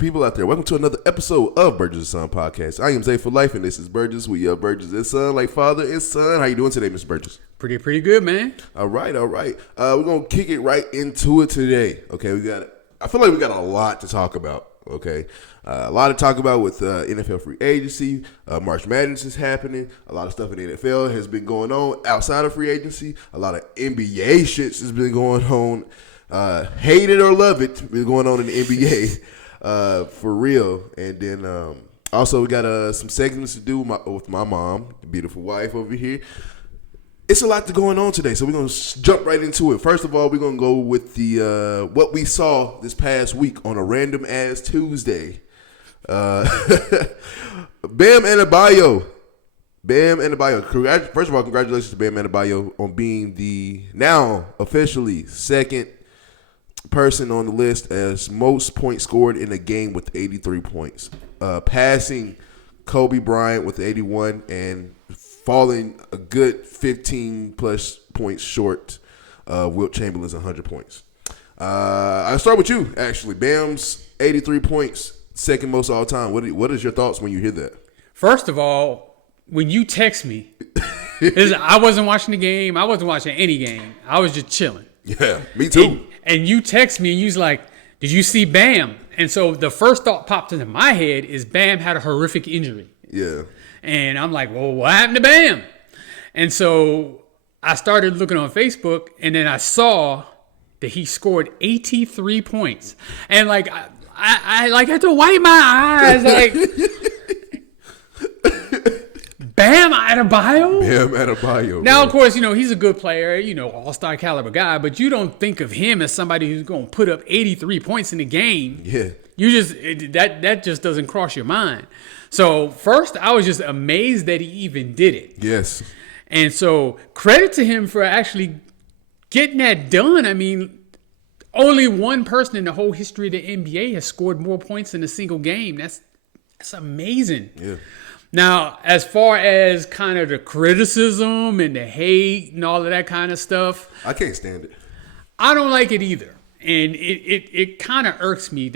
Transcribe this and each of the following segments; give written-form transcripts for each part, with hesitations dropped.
people out there. Welcome to another episode of Burgess&son podcast. I am Zay for life, and this is Burgess. We are Burgess&son, like father and son. How you doing today, Mr. Burgess? Pretty good, man. All right. We're gonna kick it right into it today. Okay, I feel like we got a lot to talk about. Okay, a lot to talk about with NFL free agency. March Madness is happening. A lot of stuff in the NFL has been going on outside of free agency. A lot of NBA shits has been going on. Hate it or love it, been going on in the NBA for real. And then also we got some segments to do with my mom, the beautiful wife over here. It's a lot going on today, so we're going to jump right into it. First of all, we're going to go with the what we saw this past week on a random-ass Tuesday. Bam Adebayo. First of all, congratulations to Bam Adebayo on being the now officially second person on the list as most points scored in a game with 83 points. Passing Kobe Bryant with 81 and falling a good 15 plus points short of Wilt Chamberlain's 100 points. I'll start with you, actually. Bam's 83 points, second most all time. What is your thoughts when you hear that? First of all, when you text me, I wasn't watching the game. I wasn't watching any game. I was just chilling. Yeah, me too. And you text me and you was like, did you see Bam? And so the first thought popped into my head is Bam had a horrific injury. Yeah. And I'm like, well, what happened to Bam? And so I started looking on Facebook, and then I saw that he scored 83 points. And like, I had to wipe my eyes. Like, Bam Adebayo? Bam Adebayo. Now, of course, he's a good player, all-star caliber guy, but you don't think of him as somebody who's going to put up 83 points in a game. Yeah. That just doesn't cross your mind. So first, I was just amazed that he even did it. Yes. And so credit to him for actually getting that done. I mean, only one person in the whole history of the NBA has scored more points in a single game. That's amazing. Yeah. Now, as far as kind of the criticism and the hate and all of that kind of stuff, I can't stand it. I don't like it either. And it kind of irks me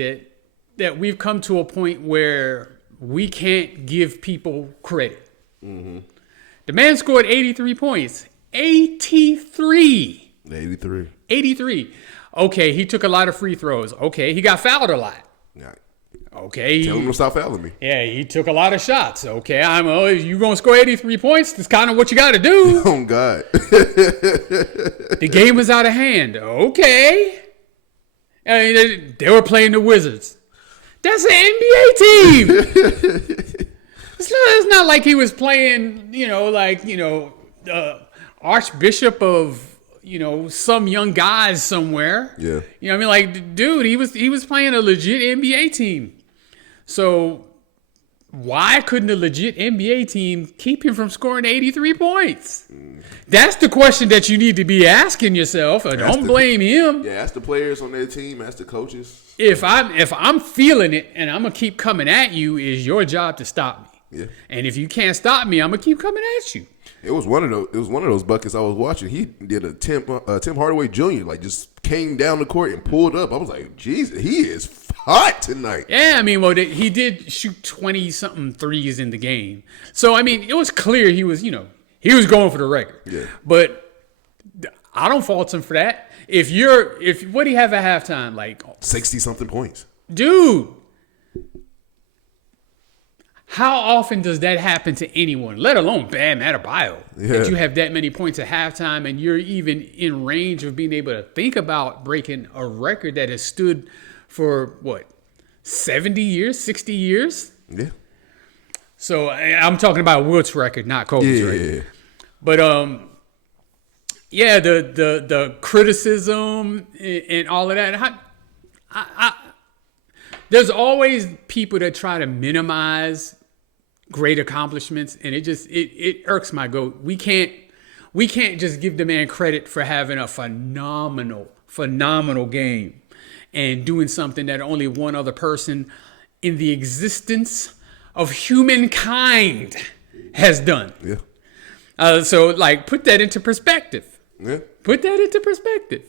that we've come to a point where we can't give people credit. Mm-hmm. The man scored 83 points. 83. 83. Okay, he took a lot of free throws. Okay, he got fouled a lot. Yeah. Okay. Tell him to stop fouling me. Yeah, he took a lot of shots. Okay, you're going to score 83 points? That's kind of what you got to do. Oh, God. The game was out of hand. Okay. I mean, they were playing the Wizards. That's an NBA team. It's not like he was playing, Archbishop of, some young guys somewhere. Yeah. Dude, he was playing a legit NBA team. So why couldn't a legit NBA team keep him from scoring 83 points? That's the question that you need to be asking yourself. Don't blame him. Yeah, ask the players on their team, ask the coaches. If I'm feeling it and I'm gonna keep coming at you, it's your job to stop me. Yeah. And if you can't stop me, I'm gonna keep coming at you. It was one of those buckets I was watching. He did a Tim Hardaway Jr. Just came down the court and pulled up. I was like, Jesus, he is hot tonight. Yeah, I mean, he did shoot 20-something threes in the game. So I mean, it was clear he was going for the record. Yeah. But I don't fault him for that. What do you have at halftime? Like 60-something points. Dude. How often does that happen to anyone, let alone Bam Adebayo? Yeah. That you have that many points at halftime and you're even in range of being able to think about breaking a record that has stood for, 70 years, 60 years? Yeah. So I'm talking about Wilt's record, not Kobe's record. But the criticism and all of that. There's always people that try to minimize great accomplishments, and it irks my goat. We can't just give the man credit for having a phenomenal game and doing something that only one other person in the existence of humankind has done. Yeah. So put that into perspective. Yeah. Put that into perspective.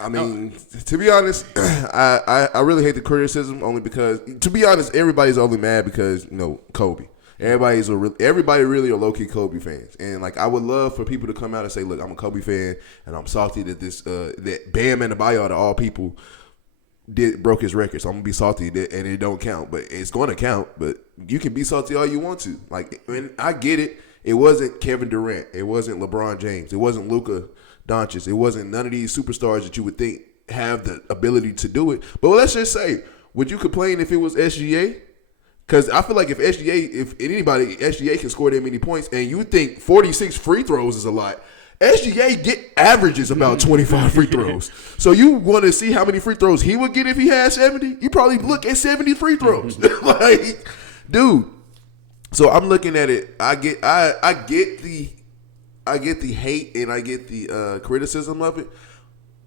I mean, to be honest, I really hate the criticism only because, to be honest, everybody's only mad because, Kobe. Everybody really are low-key Kobe fans. And, like, I would love for people to come out and say, look, I'm a Kobe fan, and I'm salty that that Bam Adebayo, to all people, broke his record. So I'm going to be salty and it don't count. But it's going to count. But you can be salty all you want to. Like, and I get it. It wasn't Kevin Durant. It wasn't LeBron James. It wasn't Luka Doncic. It wasn't none of these superstars that you would think have the ability to do it. But let's just say, would you complain if it was SGA? Because I feel like if SGA can score that many points, and you think 46 free throws is a lot, SGA averages about 25 free throws. So you want to see how many free throws he would get if he had 70? You probably look at 70 free throws. Like, dude. So I'm looking at it. I get the hate and I get the criticism of it.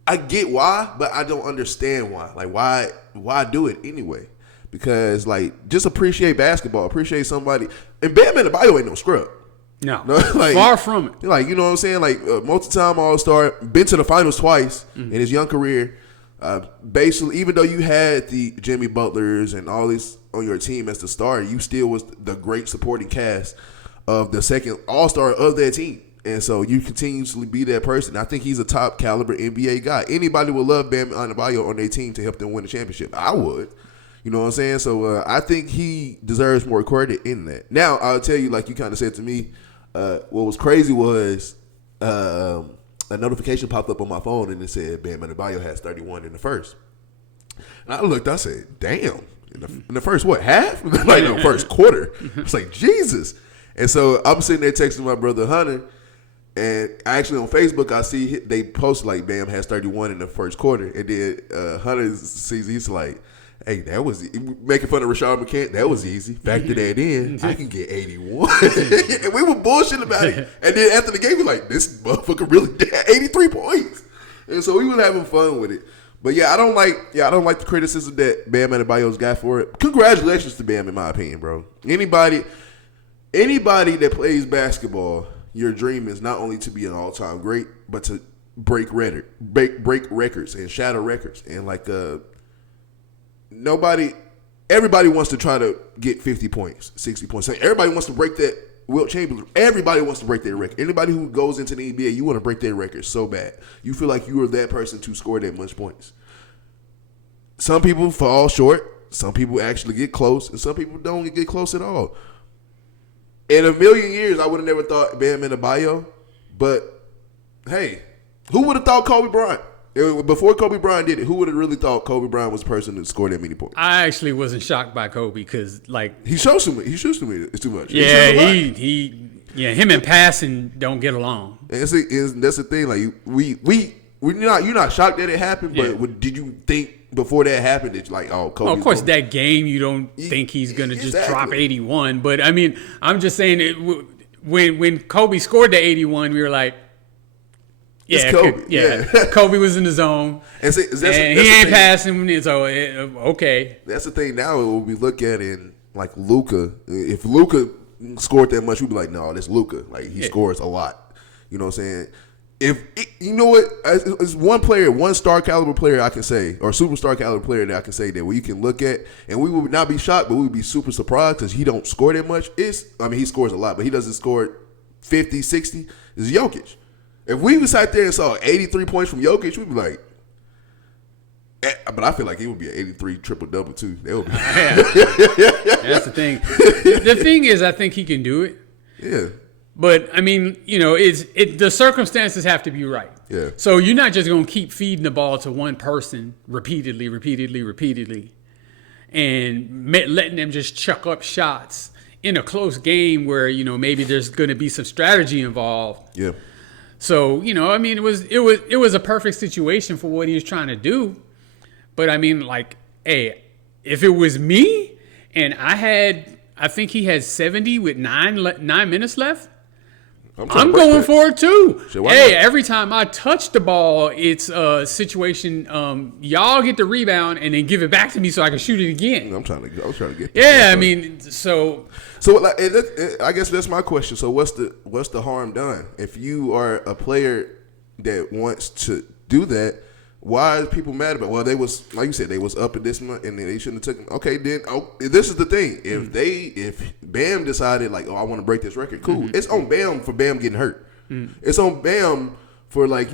I get why, but I don't understand why. Like, why do it anyway? Because, like, just appreciate basketball. Appreciate somebody. And Bam Adebayo ain't no scrub. No, like, far from it. Like, you know what I'm saying? Like, multi-time All-Star, been to the finals twice in his young career. Basically, even though you had the Jimmy Butlers and all these on your team as the star, you still was the great supporting cast of the second All-Star of that team. And so you continuously be that person. I think he's a top caliber NBA guy. Anybody would love Bam Adebayo on their team to help them win the championship. I would. You know what I'm saying? So I think he deserves more credit in that. Now, I'll tell you, like you kind of said to me, what was crazy was a notification popped up on my phone and it said Bam Adebayo has 31 in the first. And I looked, I said, damn. In the first, what, half? Like, no, first quarter. It's like, Jesus. And so I'm sitting there texting my brother Hunter, and actually on Facebook, I see they post like Bam has 31 in the first quarter. And then Hunter sees, he's like, hey, that was making fun of Rashad McCants. That was easy. Factor that in, I can get 81. And we were bullshitting about it. And then after the game, we were like, this motherfucker really did 83 points. And so we was having fun with it. But I don't like the criticism that Bam Adebayo's got for it. Congratulations to Bam, in my opinion, bro. Anybody that plays basketball, your dream is not only to be an all-time great, but to break records and shatter records. And like everybody wants to try to get 50 points, 60 points. Everybody wants to break that. Wilt Chamberlain, everybody wants to break their record. Anybody who goes into the NBA, you want to break their record so bad. You feel like you are that person to score that much points. Some people fall short. Some people actually get close. And some people don't get close at all. In a million years, I would have never thought Bam Adebayo. But, hey, who would have thought Kobe Bryant? Before Kobe Bryant did it, who would have really thought Kobe Bryant was the person that scored that many points? I actually wasn't shocked by Kobe because, like, he shoots to me. It's too much. Yeah, him and passing don't get along. And that's the thing. Like you're not shocked that it happened, but did you think before that happened that like, oh, Kobe? Well, of course, that game you don't think he's gonna just drop 81. But I mean, I'm just saying when Kobe scored the 81, we were like. Yeah, Kobe. Kobe was in the zone, and he ain't passing. So okay, that's the thing. Now when we look at it, like Luka, if Luka scored that much, we'd be like, no, that's Luka. Like he scores a lot. You know what I'm saying? You know what, it's one player, one star caliber player I can say, or superstar caliber player that I can say that we can look at, and we would not be shocked, but we would be super surprised because he don't score that much. He scores a lot, but he doesn't score 50, 60. Is Jokic. If we sat there and saw 83 points from Jokic, we'd be like, but I feel like it would be an 83 triple-double, too. That would be. That's the thing. The thing is, I think he can do it. Yeah. But, I mean, the circumstances have to be right. Yeah. So you're not just going to keep feeding the ball to one person repeatedly, and letting them just chuck up shots in a close game where, maybe there's going to be some strategy involved. Yeah. So, I mean, it was a perfect situation for what he was trying to do. But I mean, like, hey, if it was me and I think he had 70 with 9 minutes left, I'm going for it too. Hey, every time I touch the ball, it's a situation. Y'all get the rebound and then give it back to me so I can shoot it again. I'm trying to get. Yeah, I mean, so like, I guess that's my question. So what's the harm done if you are a player that wants to do that? Why is people mad about? Well, they was like you said, they was up at this month, and they shouldn't have took. Okay, then this is the thing. If Bam decided like, oh, I want to break this record, cool. It's on Bam for Bam getting hurt. It's on Bam for like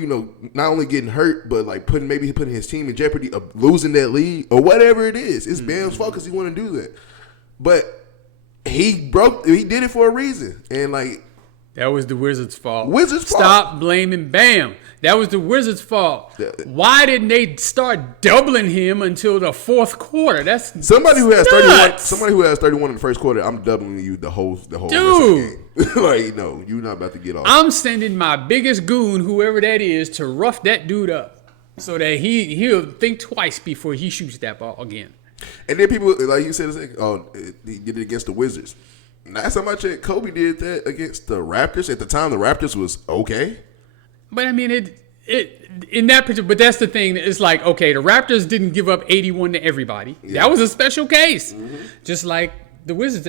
not only getting hurt, but like putting his team in jeopardy of losing that league or whatever it is. It's Bam's fault because he want to do that. But he did it for a reason, and like that was the Wizards' fault. Wizards' fault. Stop blaming Bam. That was the Wizards' fault. Why didn't they start doubling him until the fourth quarter? That's somebody who has nuts. 31. Somebody who has 31 in the first quarter. I'm doubling you the whole Dude. rest of the game. Like, no, you're not about to get off. I'm sending my biggest goon, whoever that is, to rough that dude up so that he'll think twice before he shoots that ball again. And then people, like you said, he did it against the Wizards. Not so much that Kobe did that against the Raptors. At the time, the Raptors was okay. But I mean, in that picture. But that's the thing. It's like, okay, the Raptors didn't give up 81 to everybody. Yeah. That was a special case. Just like the Wizards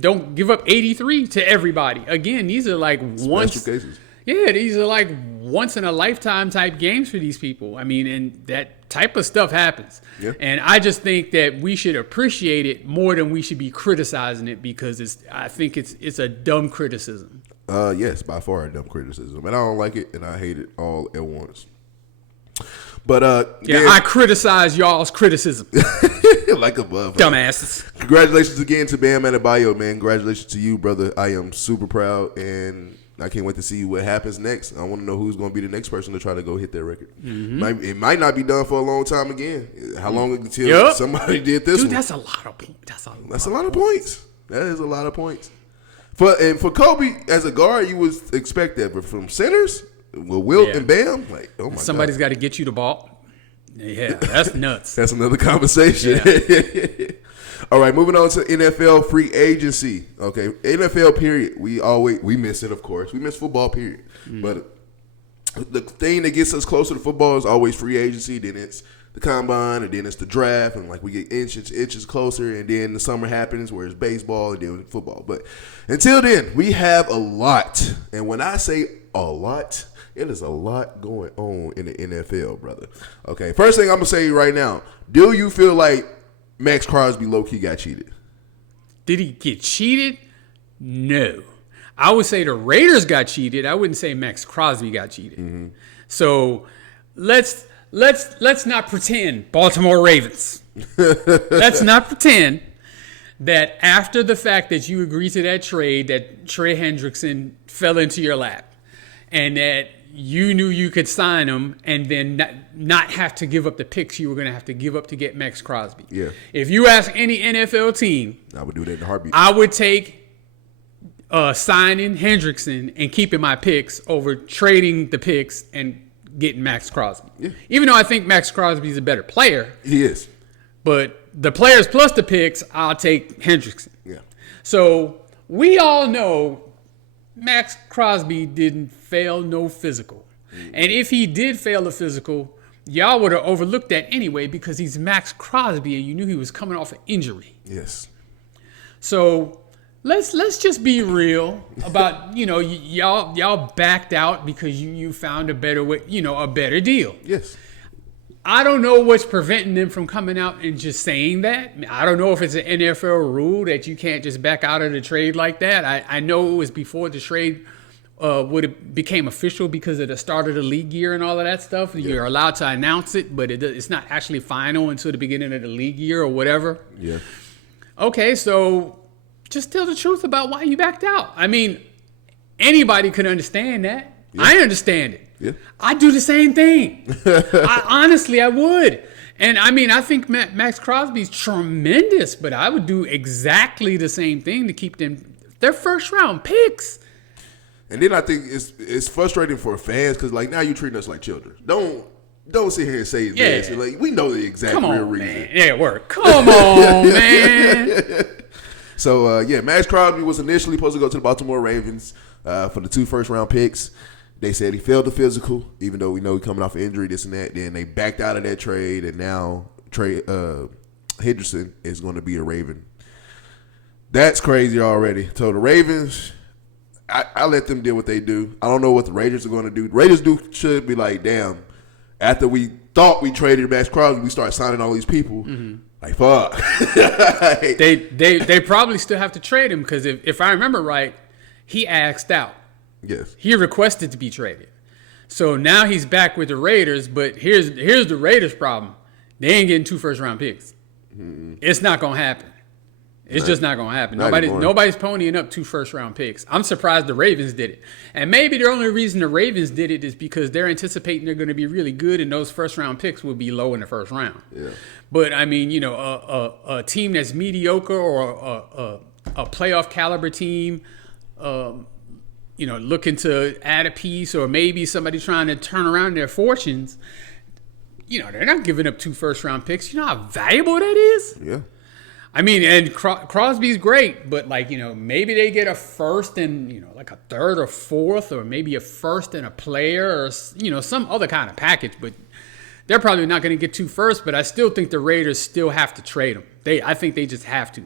don't give up 83 to everybody. Again, these are like special cases. Yeah, these are like once in a lifetime type games for these people. I mean, and that type of stuff happens. Yeah. And I just think that we should appreciate it more than we should be criticizing it because I think it's a dumb criticism. Yes, by far a dumb criticism. And I don't like it and I hate it all at once. But I criticize y'all's criticism. Like above. Dumbasses. Congratulations again to Bam Adebayo, man. Congratulations to you, brother. I am super proud and I can't wait to see what happens next. I want to know who's going to be the next person to try to go hit that record. It might not be done for a long time again. How long until somebody did this one? That's a lot of points. That's a lot of points. That is a lot of points. For Kobe as a guard, you would expect that, but from centers, with Wilt and Bam, like, oh my God. Somebody's got to get you the ball. Yeah, that's nuts. That's another conversation. Yeah. All right, moving on to NFL free agency. Okay, NFL period. We miss it, of course. We miss football period. But the thing that gets us closer to football is always free agency. Then it's the combine, and then it's the draft, and like we get inches closer, and then the summer happens where it's baseball and then football. But until then, we have a lot. And when I say a lot, it is a lot going on in the NFL, brother. Okay, first thing I'm gonna say right now: do you feel like Max Crosby low-key got cheated? Did he get cheated? No. I would say the Raiders got cheated. I wouldn't say Max Crosby got cheated. So let's not pretend, Baltimore Ravens. Let's not pretend that after the fact that you agreed to that trade, that Trey Hendrickson fell into your lap and that you knew you could sign him and then not have to give up the picks you were going to have to give up to get Max Crosby. Yeah. If you ask any NFL team, I would do that in a heartbeat. I would take signing Hendrickson and keeping my picks over trading the picks and getting Max Crosby. Yeah. Even though I think Max Crosby is a better player. He is. But the players plus the picks, I'll take Hendrickson. Yeah. So we all know Max Crosby didn't fail no physical. And if he did fail a physical, y'all would have overlooked that anyway because he's Max Crosby and you knew he was coming off an injury. Yes. So let's just be real about, y'all backed out because you found a better way, a better deal. Yes. I don't know what's preventing them from coming out and just saying that. I don't know if it's an NFL rule that you can't just back out of the trade like that. I know it was before the trade became official because of the start of the league year and all of that stuff. Yeah. You're allowed to announce it, but it's not actually final until the beginning of the league year or whatever. Yeah. Okay, so just tell the truth about why you backed out. I mean, anybody could understand that. Yeah. I understand it. Yeah. I do the same thing. I would. And I mean, I think Max Crosby's tremendous, but I would do exactly the same thing to keep their first round picks. And then I think it's frustrating for fans because like now you're treating us like children. Don't sit here and say this. Like we know the exact real reason. Man. Yeah, work. Come on, man. So Max Crosby was initially supposed to go to the Baltimore Ravens for the 2 first-round picks. They said he failed the physical, even though we know he's coming off an injury, this and that. Then they backed out of that trade, and now Henderson is going to be a Raven. That's crazy already. So the Ravens, I let them do what they do. I don't know what the Raiders are going to do. The Raiders should be like, damn, after we thought we traded Max Crosby, we start signing all these people. Mm-hmm. Like, fuck. They probably still have to trade him because if I remember right, he asked out. Yes. He requested to be traded. So now he's back with the Raiders, but here's the Raiders' problem. They ain't getting 2 first-round picks. It's not going to happen. It's just not going to happen. Nobody's ponying up 2 first-round picks. I'm surprised the Ravens did it. And maybe the only reason the Ravens did it is because they're anticipating they're going to be really good and those first-round picks will be low in the first round. Yeah. But, I mean, you know, a team that's mediocre or a playoff caliber team, you know, looking to add a piece or maybe somebody trying to turn around their fortunes, you know, they're not giving up 2 first-round picks. You know how valuable that is? Yeah. I mean, and Crosby's great, but, like, you know, maybe they get a first and, you know, like a third or fourth or maybe a first and a player or, you know, some other kind of package. But they're probably not going to get 2 firsts, but I still think the Raiders still have to trade them. I think they just have to.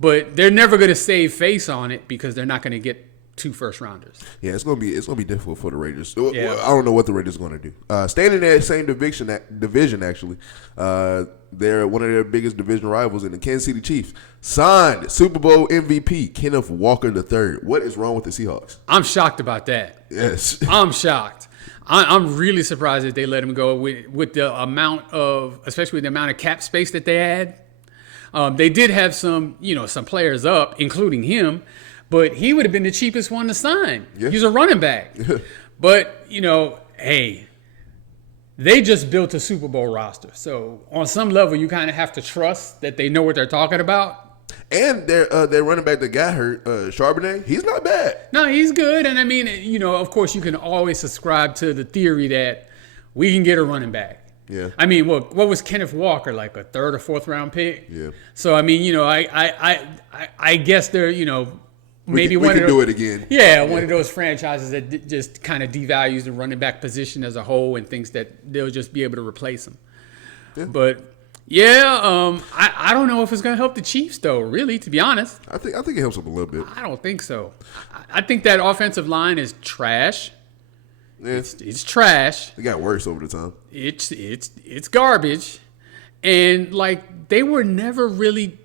But they're never going to save face on it because they're not going to get 2 first-rounders. Yeah, it's gonna be difficult for the Raiders. Yeah. I don't know what the Raiders are gonna do. Staying in that same division actually, they're one of their biggest division rivals in the Kansas City Chiefs. Signed Super Bowl MVP Kenneth Walker III. What is wrong with the Seahawks? I'm shocked about that. Yes, I'm shocked. I'm really surprised that they let him go with the amount of, especially with the amount of cap space that they had. They did have some players up, including him. But he would have been the cheapest one to sign. Yeah. He's a running back. But, you know, hey, they just built a Super Bowl roster. So on some level, you kind of have to trust that they know what they're talking about. And their running back that got hurt, Charbonnet, he's not bad. No, he's good. And, I mean, you know, of course, you can always subscribe to the theory that we can get a running back. Yeah. I mean, what was Kenneth Walker, like a 3rd or 4th round pick? Yeah. So, I mean, you know, I guess they're, you know, maybe we can do it again. Yeah, one of those franchises that just kind of devalues the running back position as a whole and thinks that they'll just be able to replace him. Yeah. But yeah, I don't know if it's going to help the Chiefs though. Really, to be honest, I think it helps them a little bit. I don't think so. I think that offensive line is trash. Yeah. It's trash. It got worse over the time. It's garbage, and like they were never really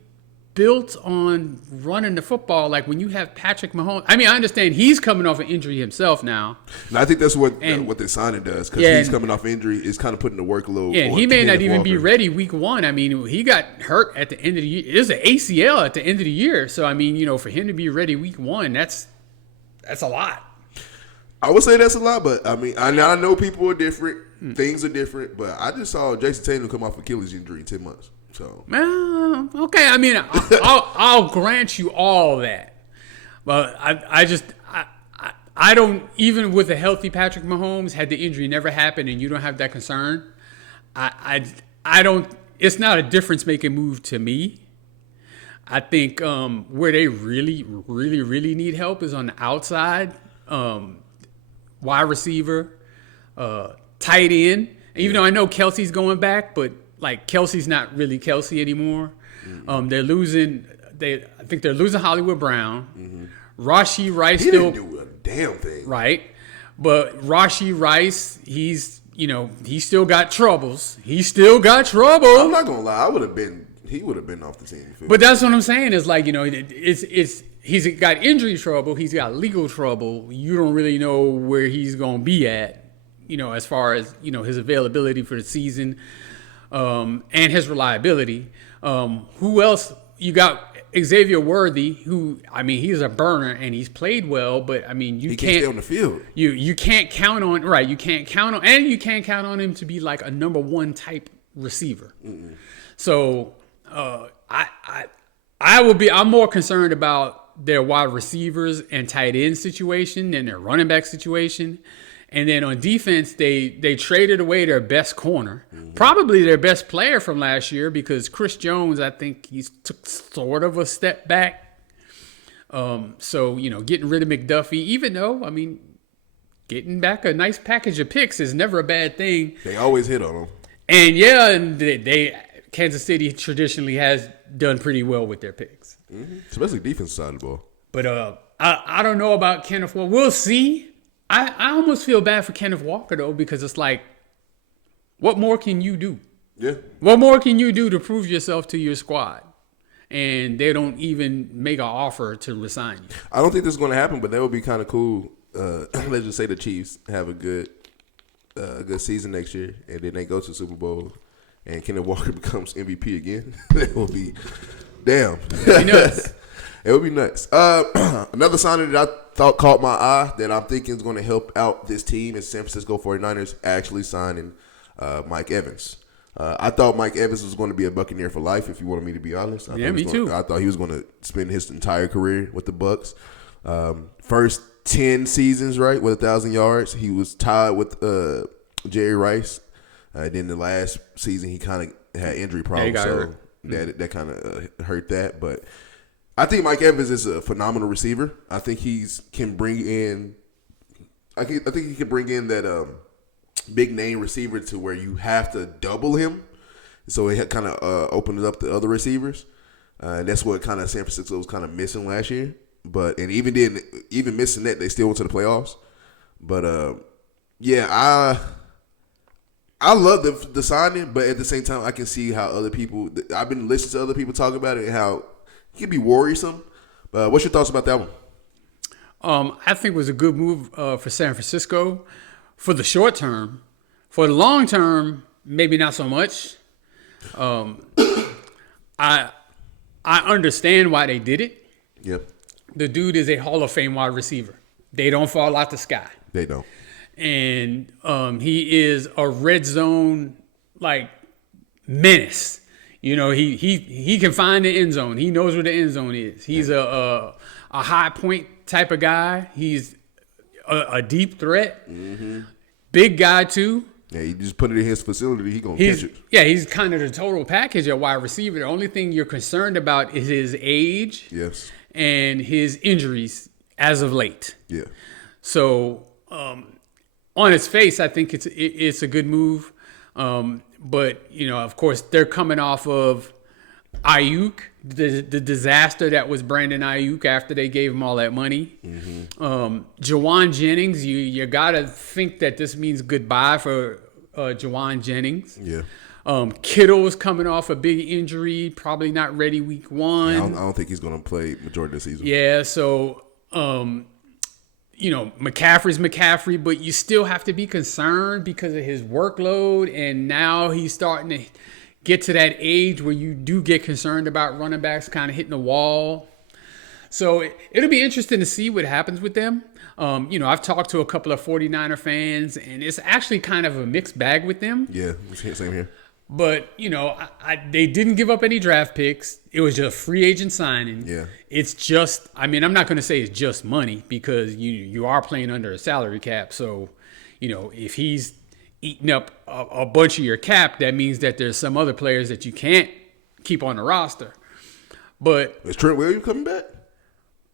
built on running the football. Like when you have Patrick Mahomes, I mean, I understand he's coming off an injury himself now. And I think that's what the signing does because he's coming off injury. It's kind of putting the workload. Yeah, he may not even be ready week 1. I mean, he got hurt at the end of the year. It was an ACL at the end of the year. So I mean, you know, for him to be ready week 1, that's a lot. I would say that's a lot, but I mean, I know people are different. Things are different, but I just saw Jason Tatum come off Achilles injury in 10 months. So okay, I mean, I'll grant you all that, but I don't, even with a healthy Patrick Mahomes, had the injury never happened and you don't have that concern, I don't. It's not a difference making move to me. I think where they really, really, really need help is on the outside, wide receiver, tight end. Even though I know Kelsey's going back, but like Kelsey's not really Kelsey anymore. They're losing. I think they're losing Hollywood Brown. Rashee Rice he didn't do a damn thing, right? But Rashee Rice, he's still got troubles. He's still got trouble. I'm not gonna lie. He would have been off the team. But that's what I'm saying is like, you know, he's got injury trouble. He's got legal trouble. You don't really know where he's gonna be at, you know, as far as, you know, his availability for the season. And his reliability. Who else? You got Xavier Worthy, who, I mean, he's a burner and he's played well, but I mean, he can't stay on the field. You can't count on, right? You can't count on him to be like a number 1 type receiver. Mm-mm. So I'm more concerned about their wide receivers and tight end situation than their running back situation. And then on defense, they traded away their best corner, probably their best player from last year, because Chris Jones, I think he took sort of a step back. So, you know, getting rid of McDuffie, even though, I mean, getting back a nice package of picks is never a bad thing. They always hit on them. And yeah, and Kansas City traditionally has done pretty well with their picks. Mm-hmm. Especially defense side of the ball. But I don't know about Kenneth Walker. We'll see. I almost feel bad for Kenneth Walker, though, because it's like, What more can you do? Yeah. What more can you do to prove yourself to your squad? And they don't even make an offer to resign you. I don't think this is going to happen, but that would be kind of cool. Let's just say the Chiefs have a good season next year, and then they go to the Super Bowl, and Kenneth Walker becomes MVP again. That will be damn. It'd be nuts. It would be nuts. Another signing that I thought caught my eye that I'm thinking is going to help out this team is San Francisco 49ers actually signing Mike Evans. I thought Mike Evans was going to be a Buccaneer for life, if you wanted me to be honest. Me too. I thought he was going to spend his entire career with the Bucs. First 10 seasons, right, with 1,000 yards. He was tied with Jerry Rice. Then the last season, he kind of had injury problems, so that kind of hurt that. But I think Mike Evans is a phenomenal receiver. I think he can bring in. I think he can bring in that big name receiver to where you have to double him. So it kind of opened it up to other receivers. And that's what kind of San Francisco was kind of missing last year. And even missing that, they still went to the playoffs. But I love the signing, but at the same time, I can see how other people. I've been listening to other people talk about it and how it can be worrisome. But what's your thoughts about that one? I think it was a good move for San Francisco for the short term. For the long term, maybe not so much. I understand why they did it. Yep. The dude is a Hall of Fame wide receiver. They don't fall out the sky. They don't. And he is a red zone menace. You know, he can find the end zone. He knows where the end zone is. He's a high point type of guy. He's a deep threat. Mm-hmm. Big guy too. Yeah, you just put it in his facility, he's going to catch it. Yeah, he's kind of the total package at wide receiver. The only thing you're concerned about is his age. Yes. And his injuries as of late. Yeah. So on its face, I think it's a good move. But, you know, of course, they're coming off of Ayuk, the disaster that was Brandon Ayuk after they gave him all that money. Mm-hmm. Jawan Jennings, you got to think that this means goodbye for Jawan Jennings. Yeah. Kittle's coming off a big injury, probably not ready week one. Yeah, I don't think he's going to play majority of the season. Yeah, so, you know, McCaffrey's McCaffrey, but you still have to be concerned because of his workload, and now he's starting to get to that age where you do get concerned about running backs kind of hitting the wall. So it'll be interesting to see what happens with them. You know, I've talked to a couple of 49er fans, and it's actually kind of a mixed bag with them. Yeah, same here. But, you know, they didn't give up any draft picks. It was just free agent signing. Yeah. It's just, I mean, I'm not going to say it's just money because you are playing under a salary cap. So, you know, if he's eating up a bunch of your cap, that means that there's some other players that you can't keep on the roster. But is Trent Williams coming back?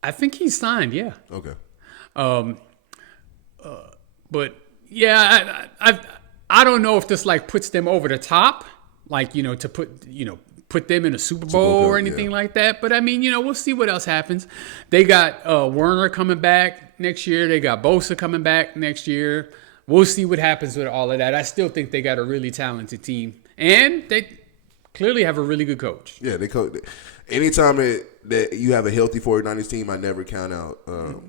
I think he's signed, yeah. Okay. But, yeah, I don't know if this puts them over the top, to put them in a Super Bowl or anything like that. But I mean, we'll see what else happens. They got Werner coming back next year. They got Bosa coming back next year. We'll see what happens with all of that. I still think they got a really talented team, and they clearly have a really good coach. Yeah, they coach. Anytime that you have a healthy 49ers team, I never count out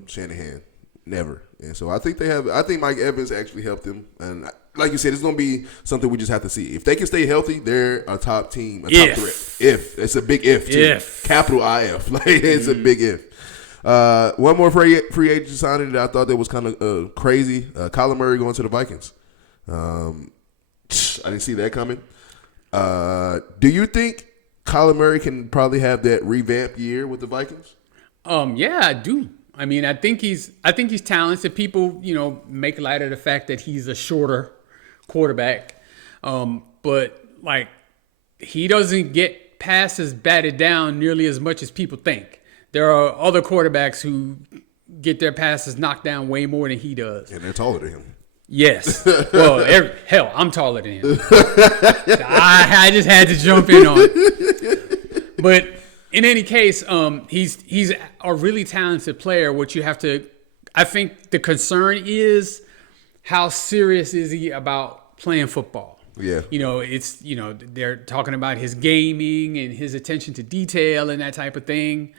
Shanahan. Never. And so I think Mike Evans actually helped them. And like you said, it's going to be something we just have to see. If they can stay healthy, they're a top team, a top threat. If. It's a big if, too. If. Capital IF. It's a big if. One more free agent signing that I thought that was kind of crazy. Kyler Murray going to the Vikings. I didn't see that coming. Do you think Kyler Murray can probably have that revamped year with the Vikings? Yeah, I do. I mean, I think he's talented. People, make light of the fact that he's a shorter quarterback. But he doesn't get passes batted down nearly as much as people think. There are other quarterbacks who get their passes knocked down way more than he does. And they're taller than him. Yes. Well, hell, I'm taller than him. I just had to jump in on it. But in any case, he's a really talented player. I think the concern is how serious is he about playing football? Yeah. It's they're talking about his gaming and his attention to detail and that type of thing.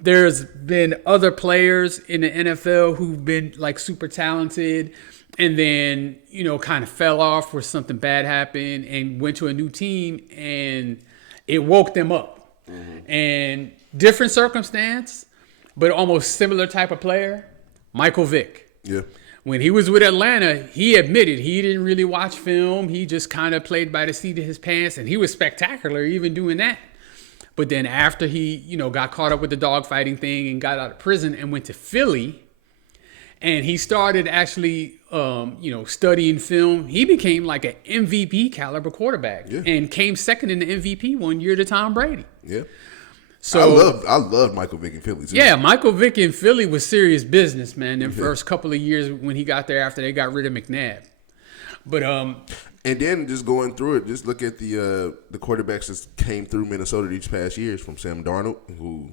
There's been other players in the NFL who've been like super talented and then, kind of fell off where something bad happened and went to a new team and it woke them up. Mm-hmm. And different circumstance, but almost similar type of player, Michael Vick. Yeah. When he was with Atlanta, he admitted he didn't really watch film. He just kind of played by the seat of his pants, and he was spectacular even doing that. But then after he, got caught up with the dogfighting thing and got out of prison and went to Philly, and he started actually, studying film, he became like an MVP caliber quarterback and came second in the MVP one year to Tom Brady. Yeah. So I love Michael Vick in Philly too. Yeah, Michael Vick in Philly was serious business, man. The first couple of years when he got there after they got rid of McNabb. But and then just going through it, just look at the quarterbacks that came through Minnesota these past years, from Sam Darnold, who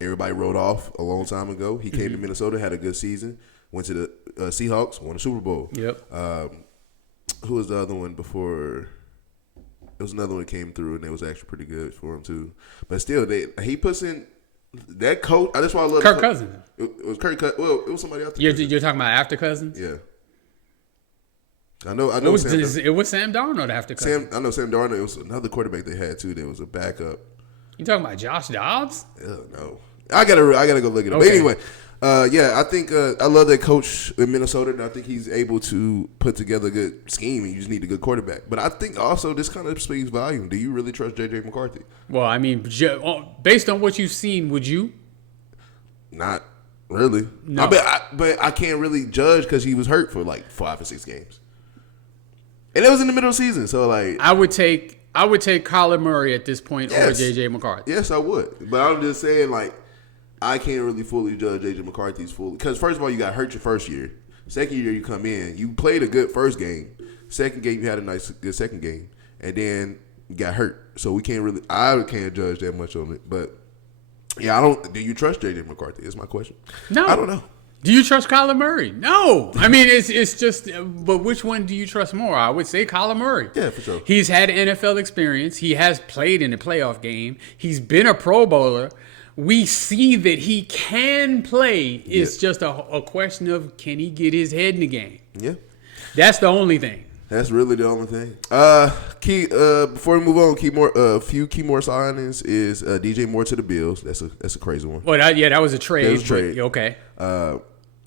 everybody wrote off a long time ago. He came to Minnesota, had a good season, went to the Seahawks, won a Super Bowl. Yep. Who was the other one before? There was another one that came through, and it was actually pretty good for him too. But still, he puts in that coach. That's why I love Kirk Cousins. It was Kirk Cousins. Well, it was somebody else. You're talking about after Cousins? Yeah. I know. It was Sam Darnold after Cousins. I know Sam Darnold. It was another quarterback they had too. There was a backup. You talking about Josh Dobbs? No, I gotta go look at it. Okay. But anyway. I think I love that coach in Minnesota, and I think he's able to put together a good scheme, and you just need a good quarterback. But I think also this kind of speaks volume. Do you really trust J.J. McCarthy? Well, I mean, based on what you've seen, would you? Not really. No. But I can't really judge because he was hurt for like 5 or 6 games. And it was in the middle of the season, so like I would take Kyler Murray at this point over J.J. McCarthy. Yes, I would. But I'm just saying, like, I can't really fully judge J.J. McCarthy's fully. Because, first of all, you got hurt your first year. Second year, you come in. You played a good first game. Second game, you had a good second game. And then you got hurt. So I can't judge that much on it. But, yeah, do you trust J.J. McCarthy? Is my question. No. I don't know. Do you trust Kyler Murray? No. I mean, it's just, but which one do you trust more? I would say Kyler Murray. Yeah, for sure. He's had NFL experience. He has played in a playoff game. He's been a Pro Bowler. We see that he can play. It's just a question of, can he get his head in the game? Yeah. That's the only thing. That's really the only thing. Before we move on, a few key more signings is DJ Moore to the Bills. That's a crazy one. Well, that was a trade. That was a trade. Okay.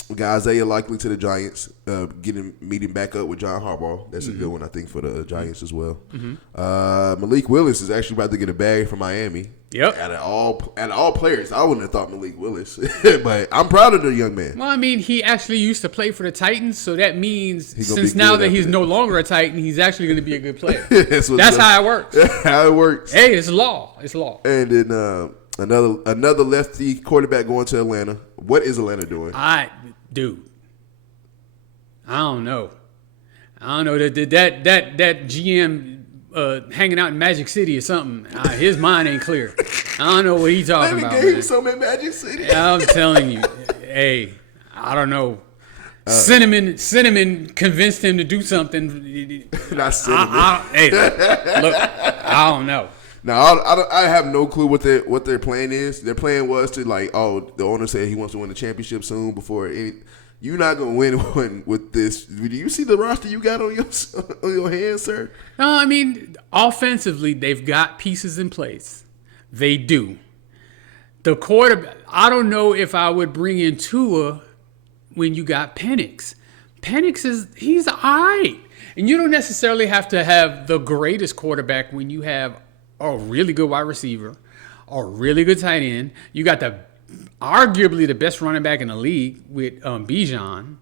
We got Isaiah likely to the Giants, meeting back up with John Harbaugh. That's a good one, I think, for the Giants as well. Mm-hmm. Malik Willis is actually about to get a bag from Miami. Yep. Out of all players, I wouldn't have thought Malik Willis, but I'm proud of the young man. Well, I mean, he actually used to play for the Titans, so that means since now that he's no longer a Titan, he's actually going to be a good player. That's how it works. How it works. Hey, it's law. It's law. And then another lefty quarterback going to Atlanta. What is Atlanta doing? Dude, I don't know. That GM hanging out in Magic City or something. His mind ain't clear. I don't know what he's talking about. They gave some in Magic City. I'm telling you. Hey, I don't know. Cinnamon convinced him to do something. Not Cinnamon. Look, I don't know. Now, I have no clue what their plan is. Their plan was to the owner said he wants to win the championship soon before any. You're not gonna win one with this. Do you see the roster you got on your hands, sir? No, I mean offensively they've got pieces in place. They do. The quarterback. I don't know if I would bring in Tua when you got Penix. He's all right, and you don't necessarily have to have the greatest quarterback when you have a really good wide receiver, a really good tight end. You got arguably the best running back in the league with Bijan.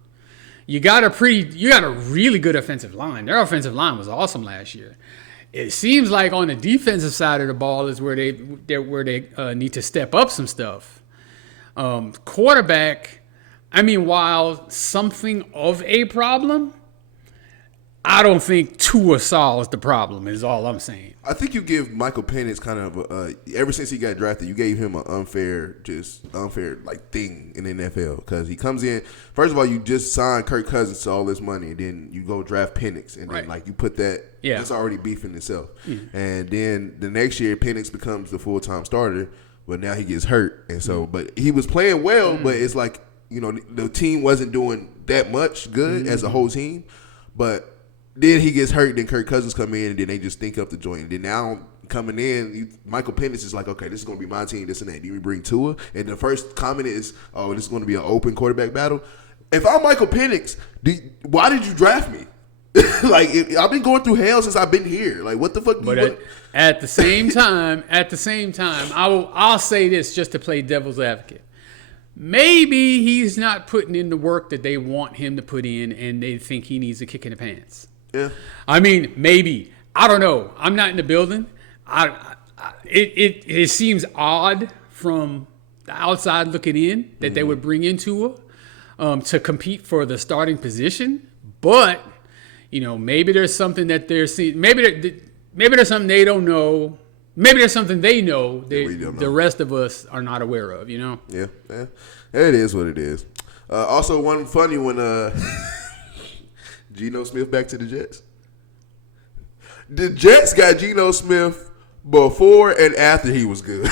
You got a really good offensive line. Their offensive line was awesome last year. It seems like on the defensive side of the ball is where they need to step up some stuff. Quarterback, I mean, while something of a problem, I don't think Tua solves the problem. Is all I'm saying. I think you give Michael Penix kind of ever since he got drafted, you gave him an unfair like thing in the NFL because he comes in. First of all, you just signed Kirk Cousins to all this money, and then you go draft Penix, and then like you put that. Yeah, that's already beef in itself. And then the next year, Penix becomes the full-time starter, but now he gets hurt, and so but he was playing well, but it's like the team wasn't doing that much good as a whole team, but. Then he gets hurt. Then Kirk Cousins come in, and then they just think up the joint. And then now coming in, Michael Penix is like, okay, this is going to be my team, this and that. Then we bring Tua, and the first comment is, oh, this is going to be an open quarterback battle. If I'm Michael Penix, why did you draft me? Like I've been going through hell since I've been here. Like what the fuck? But at the same time, I'll say this just to play devil's advocate. Maybe he's not putting in the work that they want him to put in, and they think he needs a kick in the pants. Yeah. I mean, maybe. I don't know. I'm not in the building. It seems odd from the outside looking in that they would bring in Tua to compete for the starting position. But, maybe there's something that they're seeing. Maybe there's something they don't know. Maybe there's something they know that the rest of us are not aware of, Yeah. It is what it is. Also, one funny one, Geno Smith back to the Jets. The Jets got Geno Smith before and after he was good.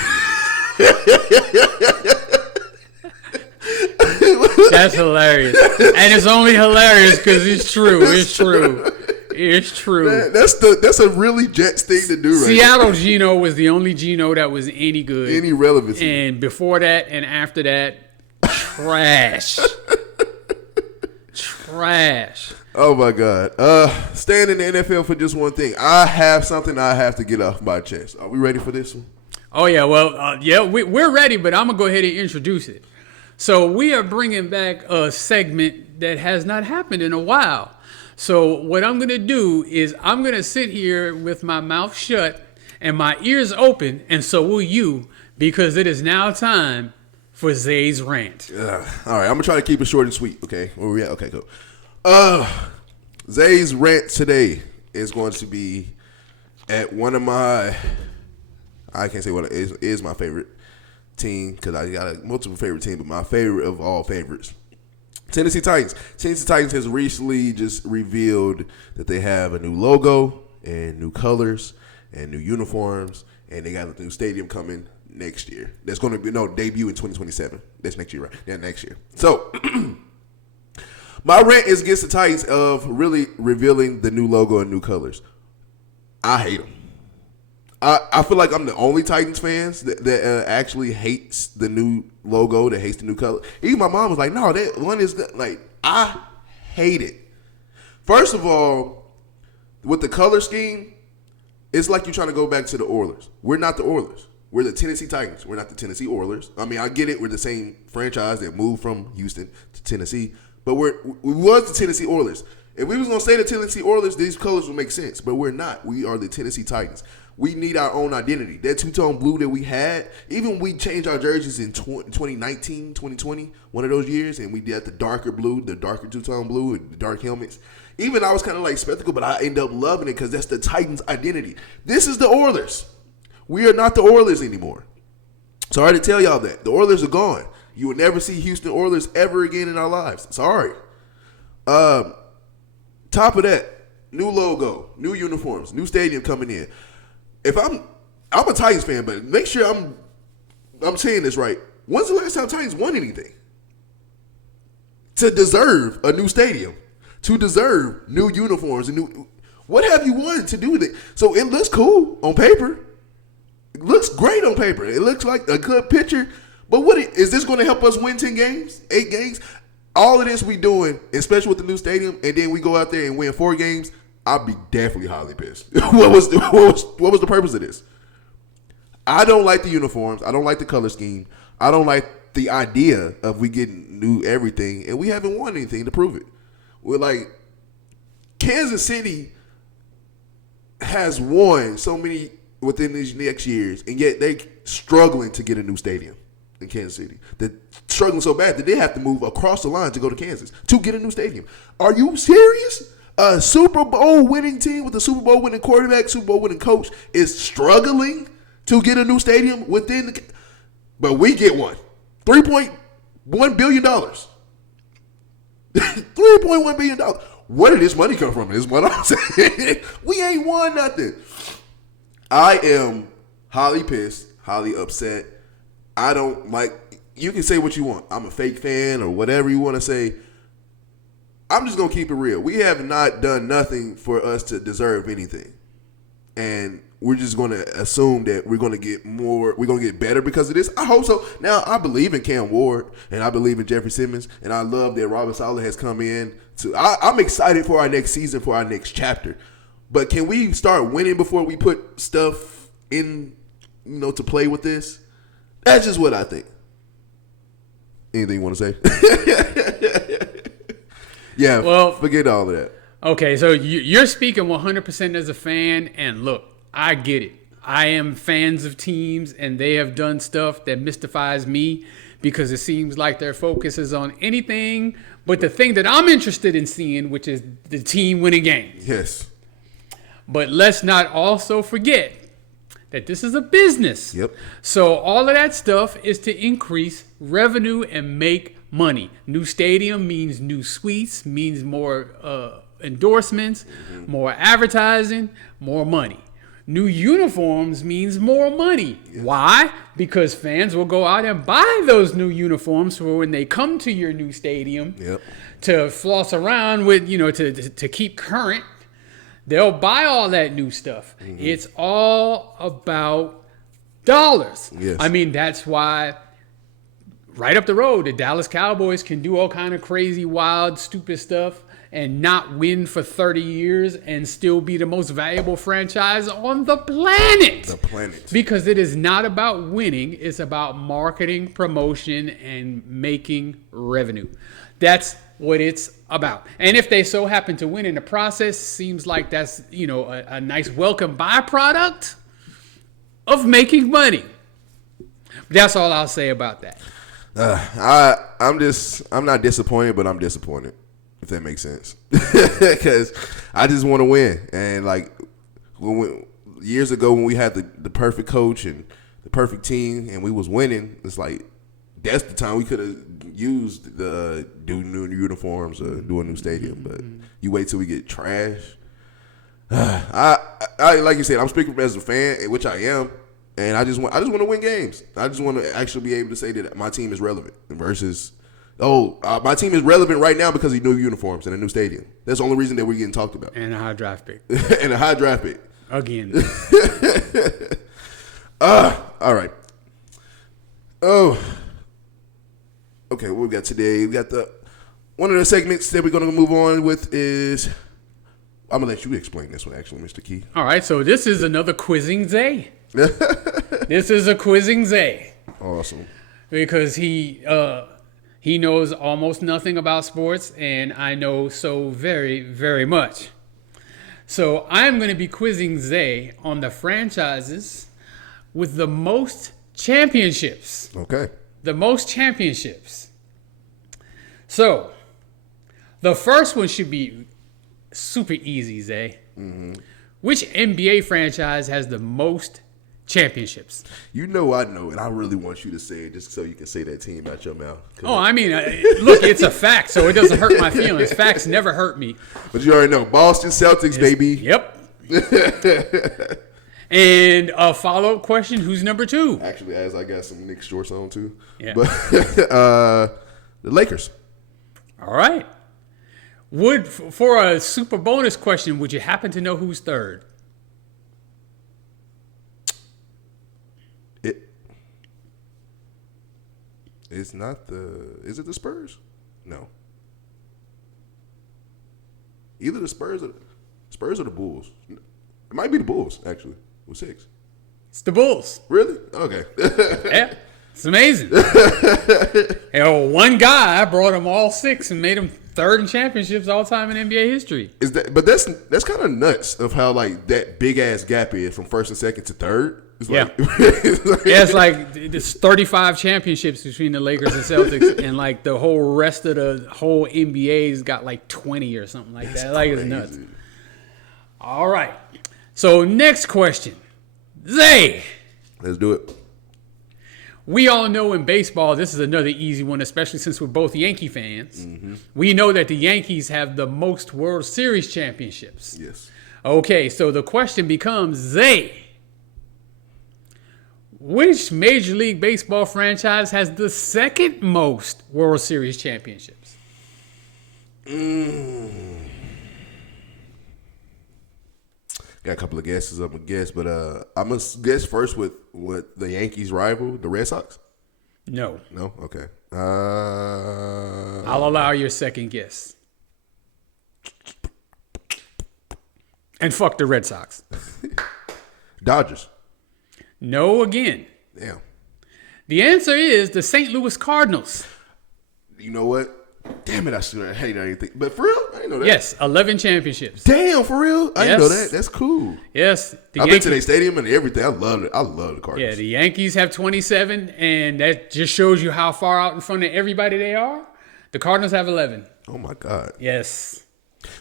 That's hilarious. And it's only hilarious because it's true. It's true. It's true. Man, that's a really Jets thing to do right Seattle now. Geno was the only Geno that was any good. Any relevancy. And before that and after that, trash. Trash. Oh, my God. Staying in the NFL for just one thing. I have something I have to get off my chest. Are we ready for this one? Oh, yeah. Well, we're ready, but I'm going to go ahead and introduce it. So we are bringing back a segment that has not happened in a while. So what I'm going to do is I'm going to sit here with my mouth shut and my ears open, and so will you, because it is now time for Zay's rant. All right, I'm going to try to keep it short and sweet, okay? Where we at? Okay, cool. Zay's rant today is going to be at one of my, I can't say what it is my favorite team because I got a multiple favorite team, but my favorite of all favorites, Tennessee Titans. Tennessee Titans has recently just revealed that they have a new logo and new colors and new uniforms, and they got a new stadium coming next year. That's going to be debut in 2027. That's next year, right? Yeah, next year. So my rant is against the Titans of really revealing the new logo and new colors. I hate them. I feel like I'm the only Titans fans that actually hates the new logo, that hates the new color. Even my mom was like, no, that one is good. Like, I hate it. First of all, with the color scheme, it's like you're trying to go back to the Oilers. We're not the Oilers. We're the Tennessee Titans. We're not the Tennessee Oilers. I mean, I get it. We're the same franchise that moved from Houston to Tennessee. But we was the Tennessee Oilers. If we was going to say the Tennessee Oilers, these colors would make sense. But we're not. We are the Tennessee Titans. We need our own identity. That two-tone blue that we had, even when we changed our jerseys in 2019, 2020, one of those years, and we did the darker blue, the darker two-tone blue, and the dark helmets. Even I was kind of like skeptical, but I ended up loving it because that's the Titans' identity. This is the Oilers. We are not the Oilers anymore. Sorry to tell y'all that. The Oilers are gone. You will never see Houston Oilers ever again in our lives. Sorry. Top of that, new logo, new uniforms, new stadium coming in. If I'm a Titans fan, but make sure I'm saying this right. When's the last time Titans won anything? To deserve a new stadium, to deserve new uniforms and new. What have you won to do that? So it looks cool on paper. It looks great on paper. It looks like a good picture. But is this going to help us win 10 games, 8 games? All of this we doing, especially with the new stadium, and then we go out there and win 4 games. I'll be definitely highly pissed. What was the purpose of this? I don't like the uniforms. I don't like the color scheme. I don't like the idea of we getting new everything, and we haven't won anything to prove it. We're like, Kansas City has won so many within these next years, and yet they struggling to get a new stadium in Kansas City. They're struggling so bad that they have to move across the line to go to Kansas to get a new stadium. Are you serious? A Super Bowl winning team with a Super Bowl winning quarterback, Super Bowl winning coach is struggling to get a new stadium within the, but we get one. $3.1 billion. $3.1 billion. Where did this money come from? Is what I'm saying. We ain't won nothing. I am highly pissed, highly upset. I don't like, you can say what you want. I'm a fake fan or whatever you want to say. I'm just going to keep it real. We have not done nothing for us to deserve anything. And we're just going to assume that we're going to get more, we're going to get better because of this. I hope so. Now, I believe in Cam Ward, and I believe in Jeffrey Simmons, and I love that Robert Saleh has come in. I'm excited for our next season, for our next chapter. But can we start winning before we put stuff in, to play with this? That's just what I think. Anything you want to say? Yeah, well, forget all of that. Okay, so you're speaking 100% as a fan, and look, I get it. I am fans of teams, and they have done stuff that mystifies me because it seems like their focus is on anything but the thing that I'm interested in seeing, which is the team winning games. Yes. But let's not also forget that this is a business. Yep. So all of that stuff is to increase revenue and make money. New stadium means new suites, means more endorsements, more advertising, more money. New uniforms means more money. Yeah. Why? Because fans will go out and buy those new uniforms for when they come to your new stadium to floss around with, to keep current. They'll buy all that new stuff. Mm-hmm. It's all about dollars. Yes. I mean, that's why right up the road, the Dallas Cowboys can do all kind of crazy, wild, stupid stuff and not win for 30 years and still be the most valuable franchise on the planet. The planet. Because it is not about winning. It's about marketing, promotion, and making revenue. That's what it's about. And if they so happen to win in the process, seems like that's, a nice welcome byproduct of making money. That's all I'll say about that. I'm not disappointed, but I'm disappointed, if that makes sense. Because I just want to win. And years ago when we had the perfect coach and the perfect team and we was winning, it's like that's the time we could have used do new uniforms or do a new stadium. But you wait till we get trash. I like you said, I'm speaking as a fan, which I am. And I just want to win games. I just want to actually be able to say that my team is relevant versus, my team is relevant right now because of new uniforms and a new stadium. That's the only reason that we're getting talked about. And a high draft pick. And a high draft pick. Again. All right. Oh. Okay, what we got today? We got one of the segments that we're going to move on with is, I'm going to let you explain this one actually, Mr. Key. All right, so this is another Quizzing Zay. This is a Quizzing Zay. Awesome. Because he knows almost nothing about sports, and I know so very, very much. So I'm going to be quizzing Zay on the franchises with the most championships. Okay. The most championships. So the first one should be super easy, Zay. Mm-hmm. Which NBA franchise has the most championships? I know, and I really want you to say it just so you can say that team out your mouth. Oh, I mean, look, it's a fact, so it doesn't hurt my feelings. Facts never hurt me. But you already know, Boston Celtics, baby. Yep. And a follow-up question, who's number 2? Actually, as I got some Knicks shorts on, too. Yeah. But the Lakers. All right. For a super bonus question, would you happen to know who's third? It's not is it the Spurs? No. Either the Spurs or the Bulls. It might be the Bulls, actually, with 6. It's the Bulls. Really? Okay. Yeah. It's amazing. One guy brought them all 6 and made them third in championships all time in NBA history. But that's kind of nuts of how that big ass gap is from first and second to third. It's Yeah. like, Yeah, it's like there's 35 championships between the Lakers and Celtics, and like the whole rest of the whole NBA's got like 20 or something like that. Like, it's nuts. All right. So next question. Zay. Let's do it. We all know in baseball, this is another easy one, especially since we're both Yankee fans. Mm-hmm. We know that the Yankees have the most World Series championships. Yes. Okay, so the question becomes, Zay, which Major League Baseball franchise has the second most World Series championships? Got a couple of guesses. I'm gonna guess, but I'm gonna guess first with what the Yankees rival, the Red Sox. No. No, okay. I'll allow your second guess. And fuck the Red Sox. Dodgers. No again. Damn. The answer is the St. Louis Cardinals. You know what? Damn it! I should have hated anything, but for real, I didn't know that. Yes, 11 championships. Damn, for real, I didn't know that. That's cool. Yes, I've been to their stadium and everything. I love it. I love the Cardinals. Yeah, the Yankees have 27, and that just shows you how far out in front of everybody they are. The Cardinals have 11. Oh my God. Yes.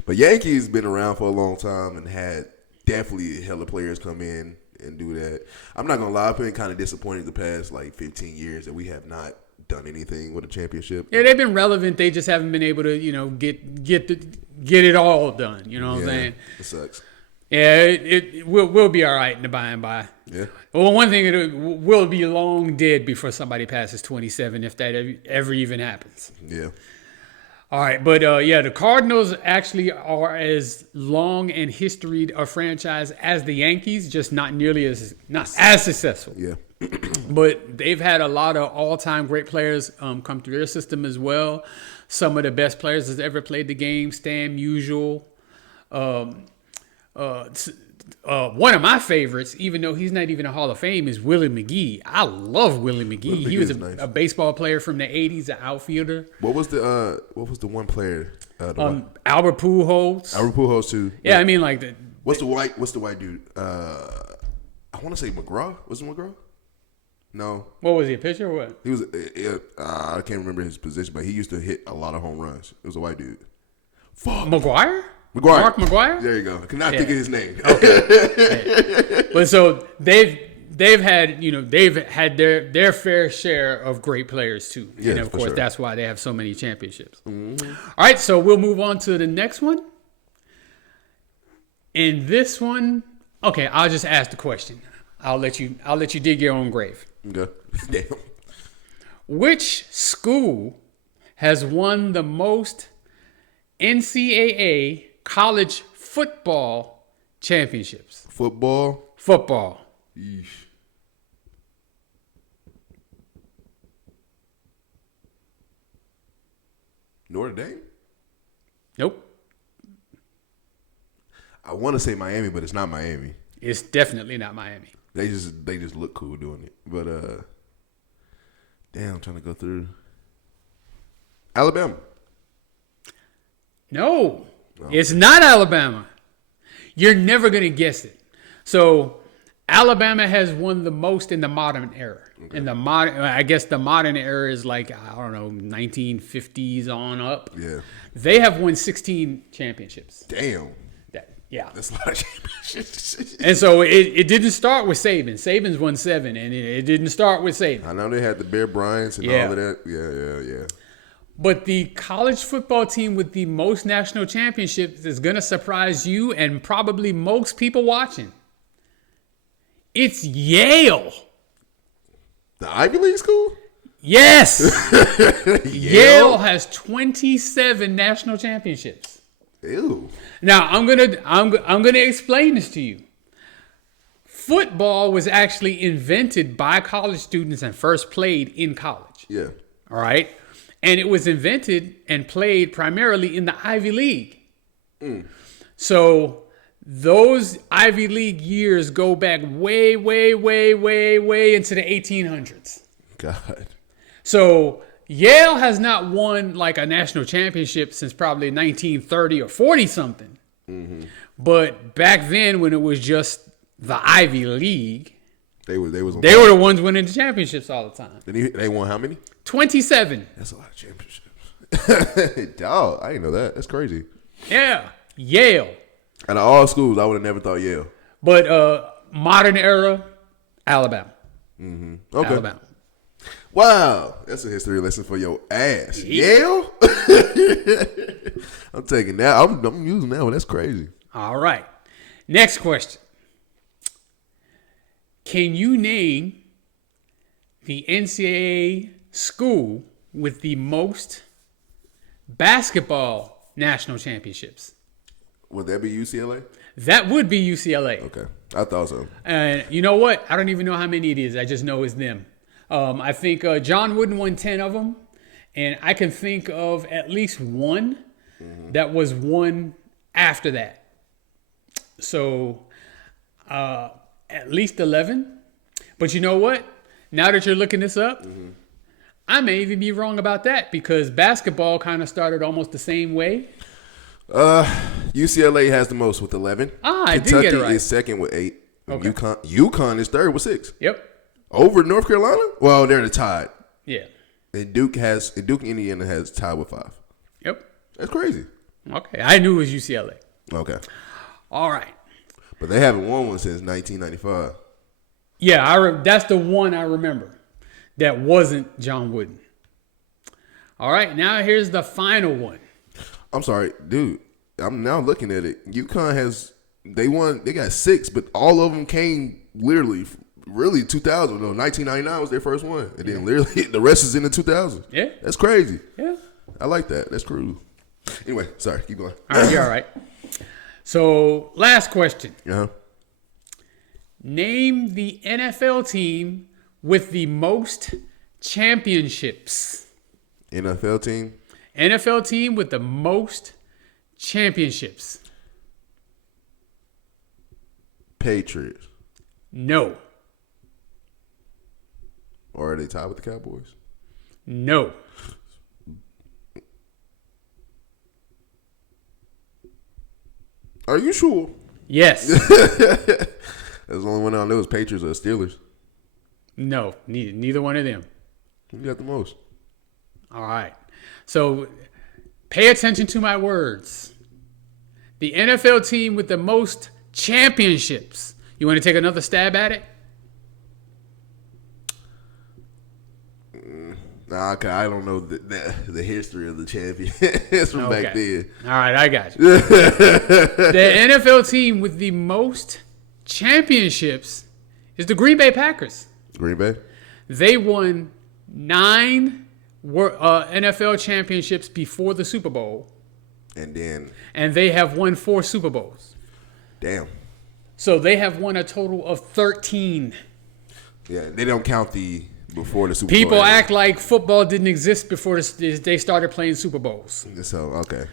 But Yankees been around for a long time and had definitely hella players come in and do that. I'm not gonna lie, I've been kind of disappointed the past like 15 years that we have not done anything with a championship. Yeah, they've been relevant. They just haven't been able to, get it all done. You know what I'm saying? It sucks. Yeah, it will be all right in the by and by. Yeah. Well, one thing, it will be long dead before somebody passes 27, if that ever even happens. Yeah. All right, but the Cardinals actually are as long and historied a franchise as the Yankees, just not as successful. Yeah. But they've had a lot of all-time great players come through their system as well. Some of the best players that's ever played the game, Stan Musial. One of my favorites, even though he's not even a Hall of Fame, is Willie McGee. I love Willie McGee. He was a baseball player from the 80s, an outfielder. What was the one player? Albert Pujols. Albert Pujols too. Yeah, I mean like the. What's the white dude? I want to say McGraw. Was it McGraw? No. What was he, a pitcher or what? He was. I can't remember his position, but he used to hit a lot of home runs. It was a white dude. Fuck. McGuire? McGuire. Mark McGuire? There you go. I cannot think of his name. Okay. But so they've had their fair share of great players too. Yes, and of course sure. that's why they have so many championships. Mm-hmm. All right, so we'll move on to the next one. And this one, okay, I'll just ask the question. I'll let you dig your own grave. Okay. Damn. Which school has won the most NCAA college football championships? Football. Yeesh. Notre Dame? Nope. I want to say Miami, but it's not Miami. It's definitely not Miami. They just look cool doing it. But damn, I'm trying to go through. Alabama. No, it's not Alabama. You're never going to guess it. So Alabama has won the most in the modern era. Okay. In the modern, I guess the modern era is like, I don't know, 1950s on up. Yeah. They have won 16 championships. Damn. Yeah. That's a lot of championships. And so it didn't start with Saban. Saban's won 7, and it didn't start with Saban. I know they had the Bear Bryants and all of that. Yeah. But the college football team with the most national championships is going to surprise you and probably most people watching. It's Yale. The Ivy League school? Yes. Yale has 27 national championships. Ew. Now, I'm gonna explain this to you. Football was actually invented by college students and first played in college. Yeah. All right? And it was invented and played primarily in the Ivy League. So those Ivy League years go back way, way, way, way, way into the 1800s. God. So Yale has not won like a national championship since probably 1930 or 40 something. Mm-hmm. But back then when it was just the Ivy League, They was on They were the ones winning the championships all the time. They won how many? 27. That's a lot of championships. Dog, I didn't know that. That's crazy. Yeah. Yale. Out of all schools, I would have never thought Yale. But modern era, Alabama. Mm-hmm. Okay. Alabama. Wow, that's a history lesson for your ass. Yeah. Yale? I'm taking that. I'm using that one. That's crazy. All right. Next question. Can you name the NCAA school with the most basketball national championships? Would that be UCLA? That would be UCLA. Okay, I thought so. And you know what? I don't even know how many it is. I just know it's them. I think John Wooden won 10 of them. And I can think of at least one that was won after that. So at least 11. But you know what? Now that you're looking this up, I may even be wrong about that because basketball kind of started almost the same way. UCLA has the most with 11. I did Kentucky get it right. is second with 8. Okay. UConn is third with 6. Yep. Over North Carolina? Well, they're the tied. Yeah. And Duke and Indiana has tied with 5. Yep. That's crazy. Okay. I knew it was UCLA. Okay. All right. But they haven't won one since 1995. Yeah, that's the one I remember that wasn't John Wooden. All right, now here's the final one. I'm sorry, dude. I'm now looking at it. UConn they got 6, but all of them came really 2000. No, 1999 was their first one. And then literally the rest is in the 2000s. Yeah. That's crazy. Yeah. I like that. That's cool. Anyway, sorry, keep going. All right, you're all right. So, last question. Uh-huh. Name the NFL team with the most championships. NFL team? NFL team with the most championships. Patriots. No. Or are they tied with the Cowboys? No. Are you sure? Yes. That's the only one I know is Patriots or Steelers. No. Neither one of them. Who got the most? All right. So pay attention to my words. The NFL team with the most championships. You want to take another stab at it? Nah, okay, I don't know the history of the champions from back then. All right, I got you. The NFL team with the most championships is the Green Bay Packers. Green Bay? They won 9 NFL championships before the Super Bowl. And they have won 4 Super Bowls. Damn. So they have won a total of 13. Yeah, they don't count the before the Super Bowl. People act like football didn't exist before they started playing Super Bowls. So, okay.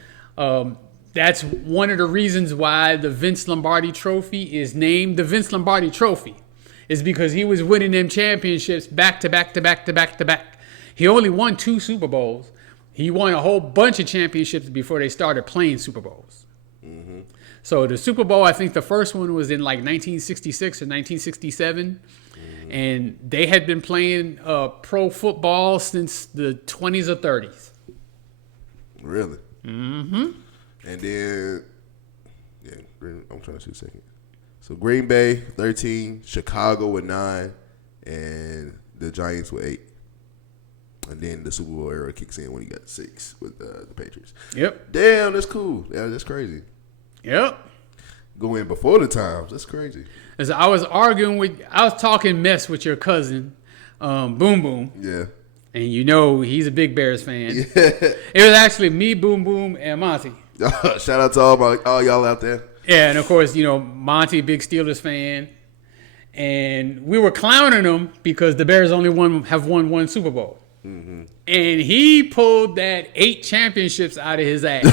That's one of the reasons why the Vince Lombardi Trophy is named the Vince Lombardi Trophy. Is because he was winning them championships back to back to back to back to back. He only won 2 Super Bowls. He won a whole bunch of championships before they started playing Super Bowls. Mm-hmm. So the Super Bowl, I think the first one was in like 1966 or 1967. Mm-hmm. And they had been playing pro football since the 20s or 30s. Really? Mm-hmm. And then, I'm trying to see a second. So Green Bay, 13, Chicago with 9, and the Giants with 8. And then the Super Bowl era kicks in when he got 6 with the Patriots. Yep. Damn, that's cool. Yeah, that's crazy. Yep. Go in before the times. That's crazy. As I was talking mess with your cousin, Boom Boom. Yeah. And you know he's a big Bears fan. Yeah. It was actually me, Boom Boom, and Monty. Shout out to all y'all out there. Yeah, and of course, Monty, big Steelers fan. And we were clowning him because the Bears only have won 1 Super Bowl. Mm-hmm. And he pulled that 8 championships out of his ass.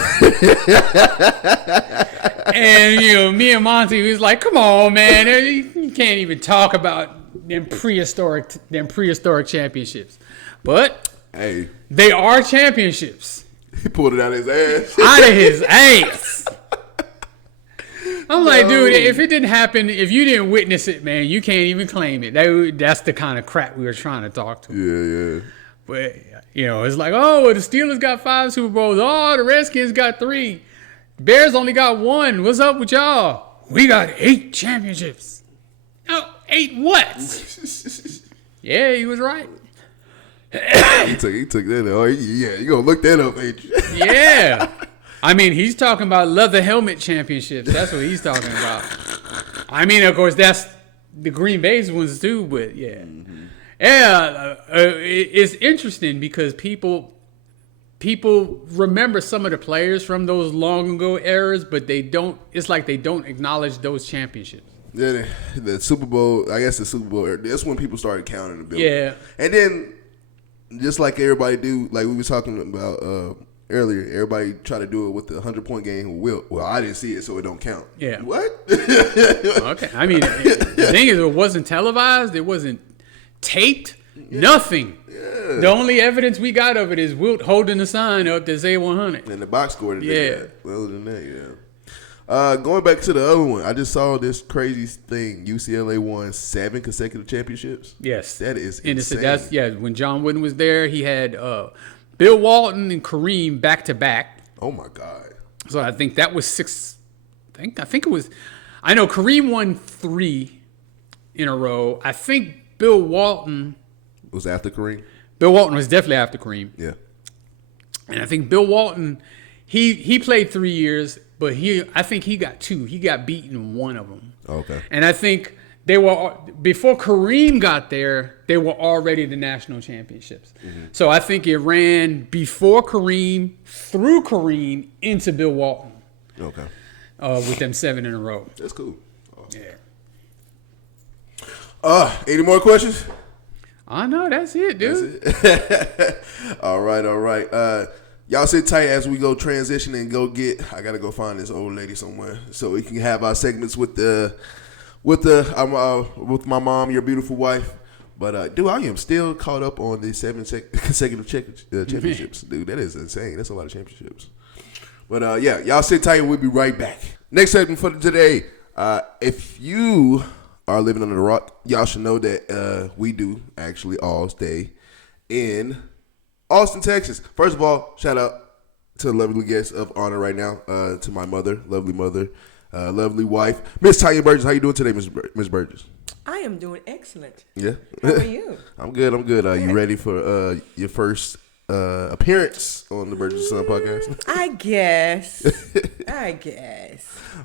And, me and Monty was like, come on, man. You can't even talk about them prehistoric championships. But hey, they are championships. He pulled it out of his ass. Out of his ass. I'm like, dude, if it didn't happen, if you didn't witness it, man, you can't even claim it. That's the kind of crap we were trying to talk to. Yeah. But, it's like, oh, well, the Steelers got 5 Super Bowls. Oh, the Redskins got 3. Bears only got 1. What's up with y'all? We got 8 championships. Oh, 8 what? Yeah, he was right. he took that. Oh, yeah, you gonna look that up, ain't you? Yeah. I mean, he's talking about leather helmet championships. That's what he's talking about. I mean, of course, that's the Green Bay's ones too, but yeah. Mm-hmm. Yeah, it's interesting because people remember some of the players from those long ago eras, but they don't. It's like they don't acknowledge those championships. Yeah, the Super Bowl. I guess the Super Bowl. That's when people started counting the bill. Yeah, and then just like everybody do, like we were talking about earlier, everybody try to do it with the 100-point game. Well, I didn't see it, so it don't count. Yeah. What? Okay. I mean, the thing is, it wasn't televised. It wasn't taped. Yeah. Nothing. Yeah. The only evidence we got of it is Wilt holding the sign up to Zay 100. And the box score that they got. Other than that, yeah. Going back to the other one, I just saw this crazy thing. UCLA won 7 consecutive championships. Yes. That is insane. When John Wooden was there, he had Bill Walton and Kareem back to back. Oh my God! So I think that was 6. I think it was. I know Kareem won 3 in a row. I think Bill Walton was after Kareem. Bill Walton was definitely after Kareem. Yeah. And I think Bill Walton, he played 3 years, but I think he got 2. He got beaten in one of them. Okay. And I think they were, before Kareem got there, they were already the national championships. Mm-hmm. So I think it ran before Kareem, through Kareem, into Bill Walton. Okay. With them 7 in a row. That's cool. Awesome. Yeah. Any more questions? I know, that's it, dude. That's it. All right. Y'all sit tight as we go transition and go get. I gotta go find this old lady somewhere so we can have our segments with my mom, your beautiful wife. But dude, I am still caught up on the 7 consecutive championships, dude. That is insane. That's a lot of championships. But yeah, y'all sit tight and we'll be right back. Next segment for today. If you are living under the rock, y'all should know that we do actually all stay in Austin, Texas. First of all, shout out to the lovely guest of honor right now, to my mother, lovely wife, Miss Tonya Burgess. How you doing today, Miss Burgess? I am doing excellent. Yeah. How are you? I'm good. You ready for your first appearance on the Burgess&son podcast? I guess.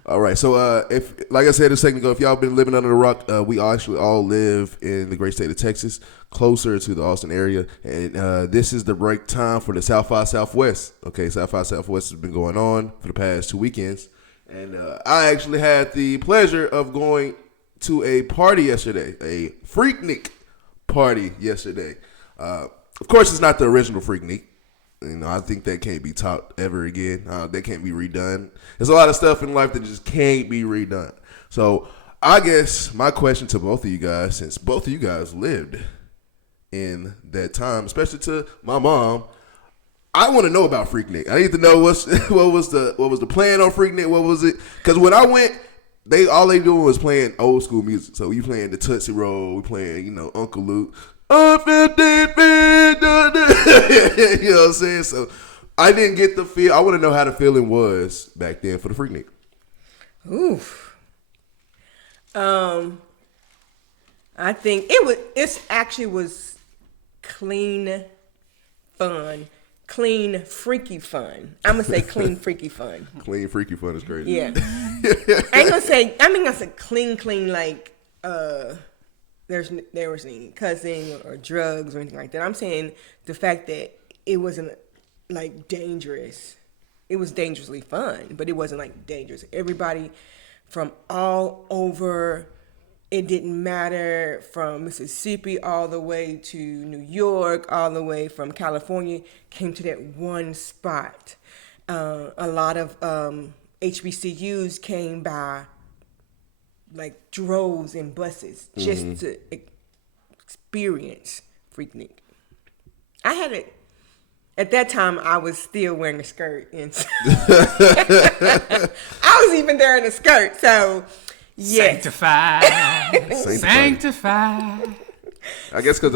All right. So, if, like I said a second ago, if y'all been living under the rock, we actually all live in the great state of Texas, closer to the Austin area, and this is the break time for the South by Southwest. Okay, South by Southwest has been going on for the past 2 weekends, and I actually had the pleasure of going to a party yesterday, a Freaknik party yesterday. Of course, it's not the original Freaknik. I think that can't be taught ever again. That can't be redone. There's a lot of stuff in life that just can't be redone. So I guess my question to both of you guys, since both of you guys lived in that time, especially to my mom, I want to know about Freaknik. I need to know what was the plan on Freaknik. What was it? Because when I went, all they doing was playing old school music. So we playing the Tootsie Roll, we playing Uncle Luke. You know what I'm saying? So I didn't get the feel. I want to know how the feeling was back then for the Freaknik. Oof. I think it actually was clean fun. Clean freaky fun. I'm gonna say clean freaky fun. Clean freaky fun is crazy. Yeah. I ain't gonna say clean like there was any cussing or drugs or anything like that. I'm saying the fact that it wasn't like dangerous. It was dangerously fun, but it wasn't like dangerous. Everybody from all over, it didn't matter, from Mississippi all the way to New York, all the way from California, came to that one spot. A lot of HBCUs came by like droves and buses just to experience Freaknik. I had At that time, I was still wearing a skirt. And I was even there in a skirt. So, yes. Sanctified. Sanctified. I guess because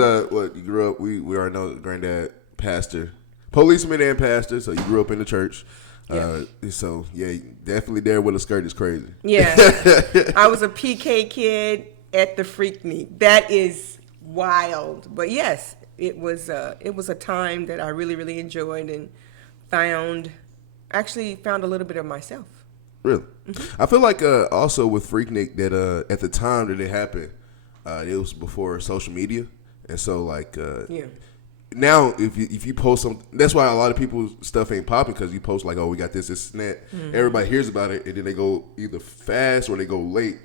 you grew up, we already know granddad, pastor, policeman and pastor, so you grew up in the church. Yeah. So, yeah, definitely there with a skirt is crazy. Yeah. I was a PK kid at the Freaknik. That is wild. But yes, it was a time that I really, really enjoyed and found a little bit of myself. Really? Mm-hmm. I feel like also with Freaknik that at the time that it happened, it was before social media. And so like now if you post something, that's why a lot of people's stuff ain't popping, because you post like, oh, we got this and that. Mm-hmm. Everybody hears about it, and then they go either fast or they go late.